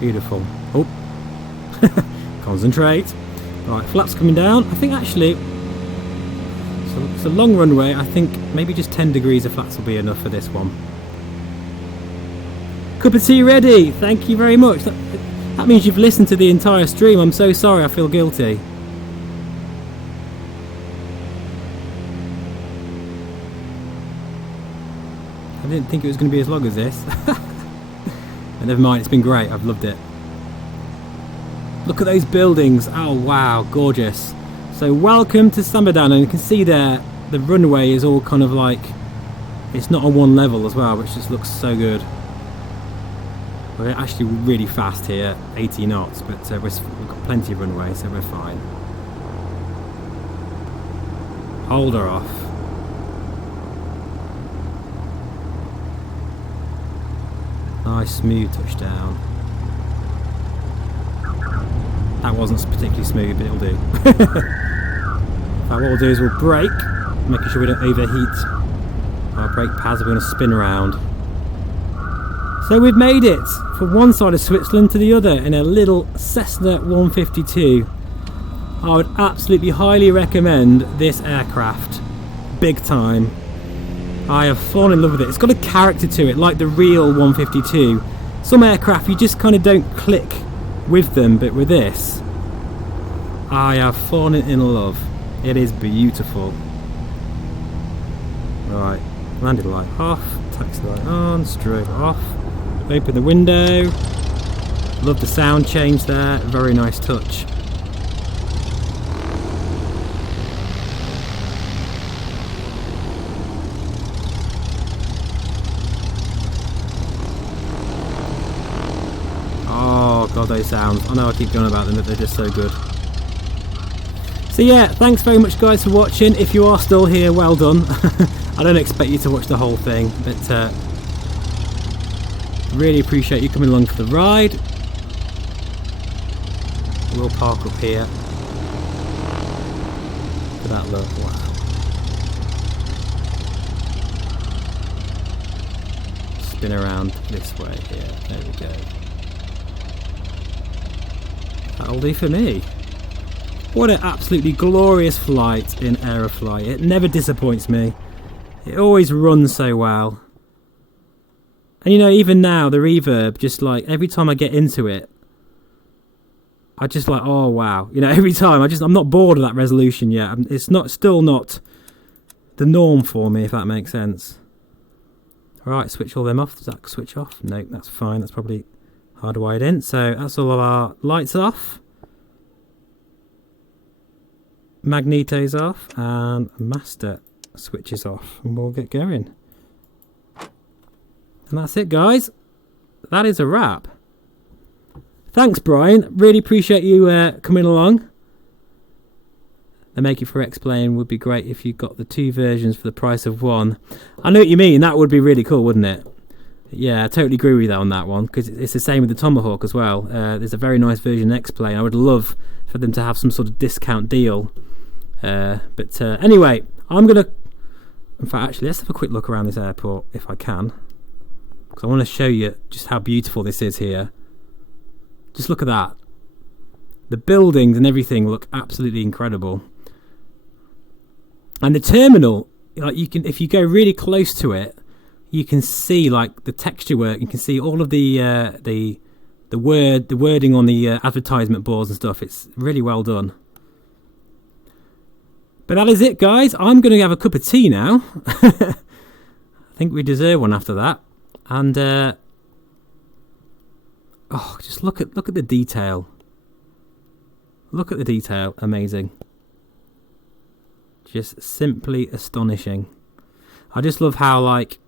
Beautiful. Oh. Concentrate. Right, flaps coming down. I think actually it's a long runway. I think maybe just 10 degrees of flaps will be enough for this one. Cup of tea ready. Thank you very much. That means you've listened to the entire stream. I'm so sorry. I feel guilty. I didn't think it was going to be as long as this. But never mind. It's been great. I've loved it. Look at those buildings. Oh wow, gorgeous. So welcome to Samadan, and you can see there the runway is all kind of like, it's not on one level as well, which just looks so good. We're actually really fast here, 80 knots, but we've got plenty of runway, so we're fine. Hold her off. Nice smooth touchdown. That wasn't particularly smooth, but it'll do. What we'll do is we'll brake, making sure we don't overheat our brake pads. We're going to spin around. So we've made it from one side of Switzerland to the other in a little Cessna 152. I would absolutely highly recommend this aircraft, big time. I have fallen in love with it. It's got a character to it, like the real 152. Some aircraft you just kind of don't click with them, but with this I have fallen in love. It is beautiful. Right, landing light off, taxi light on, strobe off, open the window. Love the sound change there, very nice touch. God, those sounds. I know I keep going about them, but they're just so good. So yeah, thanks very much guys for watching. If you are still here, well done. I don't expect you to watch the whole thing, but Really appreciate you coming along for the ride. We'll park up here. Look at that look, wow. Spin around this way here, there we go. That'll do for me. What an absolutely glorious flight in Aerofly. It never disappoints me. It always runs so well. And you know, even now, the reverb, just like, every time I get into it, I just like, oh wow. You know, every time, I'm not bored of that resolution yet. It's still not the norm for me, if that makes sense. Alright, switch all them off. Does that switch off? No, that's fine. That's probably hardwired in. So that's all of our lights off. Magnetos off. And master switches off. And we'll get going. And that's it, guys. That is a wrap. Thanks, Brian. Really appreciate you coming along. The Make It For X-Plane would be great if you got the 2 versions for the price of 1. I know what you mean. That would be really cool, wouldn't it? Yeah, I totally agree with you on that one, because it's the same with the Tomahawk as well. There's a very nice version of X-Plane. I would love for them to have some sort of discount deal. But anyway, I'm going to... In fact, actually, let's have a quick look around this airport, if I can. Because I want to show you just how beautiful this is here. Just look at that. The buildings and everything look absolutely incredible. And the terminal, like, you can, if you go really close to it, you can see like the texture work. You can see all of the wording on the advertisement boards and stuff. It's really well done. But that is it, guys. I'm going to have a cup of tea now. I think we deserve one after that. And oh, just look at the detail. Look at the detail. Amazing. Just simply astonishing. I just love how, like,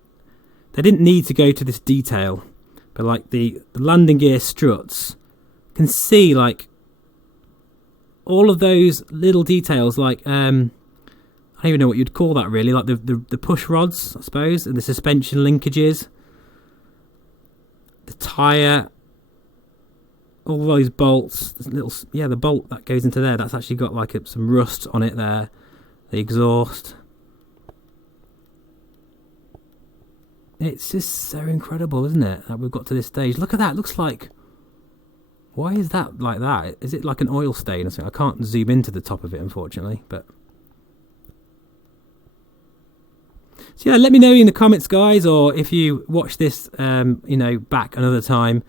they didn't need to go to this detail, but like the landing gear struts, can see like all of those little details, like I don't even know what you'd call that really, like the push rods, I suppose, and the suspension linkages, the tyre, all those bolts, little, yeah, the bolt that goes into there, that's actually got like some rust on it there. The exhaust. It's just so incredible, isn't it, that we've got to this stage. Look at that. It looks like... Why is that like that? Is it like an oil stain or something? I can't zoom into the top of it, unfortunately. But so yeah, let me know in the comments, guys, or if you watch this, you know, back another time.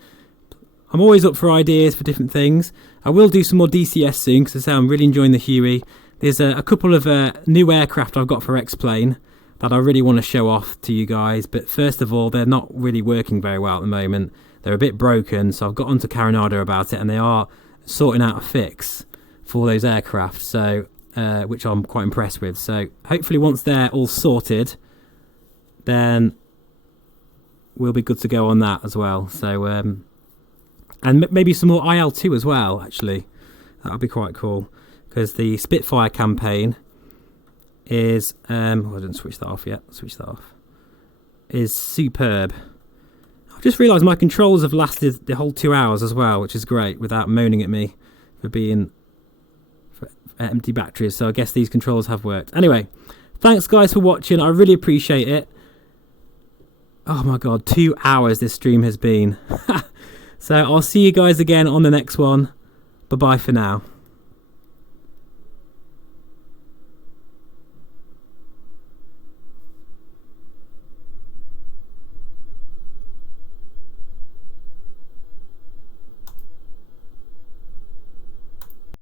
I'm always up for ideas for different things. I will do some more DCS soon, because I say I'm really enjoying the Huey. There's a couple of new aircraft I've got for X-Plane that I really want to show off to you guys. But first of all, they're not really working very well at the moment. They're a bit broken, so I've got onto Carinado about it, and they are sorting out a fix for those aircraft, so which I'm quite impressed with. So hopefully once they're all sorted, then we'll be good to go on that as well. So and maybe some more IL2 as well, actually. That would be quite cool. Because the Spitfire campaign is... I didn't switch that off yet. Switch that off. Is superb. I've just realised my controls have lasted the whole 2 hours as well, which is great, without moaning at me for being for empty batteries. So I guess these controls have worked. Anyway, thanks guys for watching. I really appreciate it. Oh my god, 2 hours this stream has been. So I'll see you guys again on the next one. Bye-bye for now.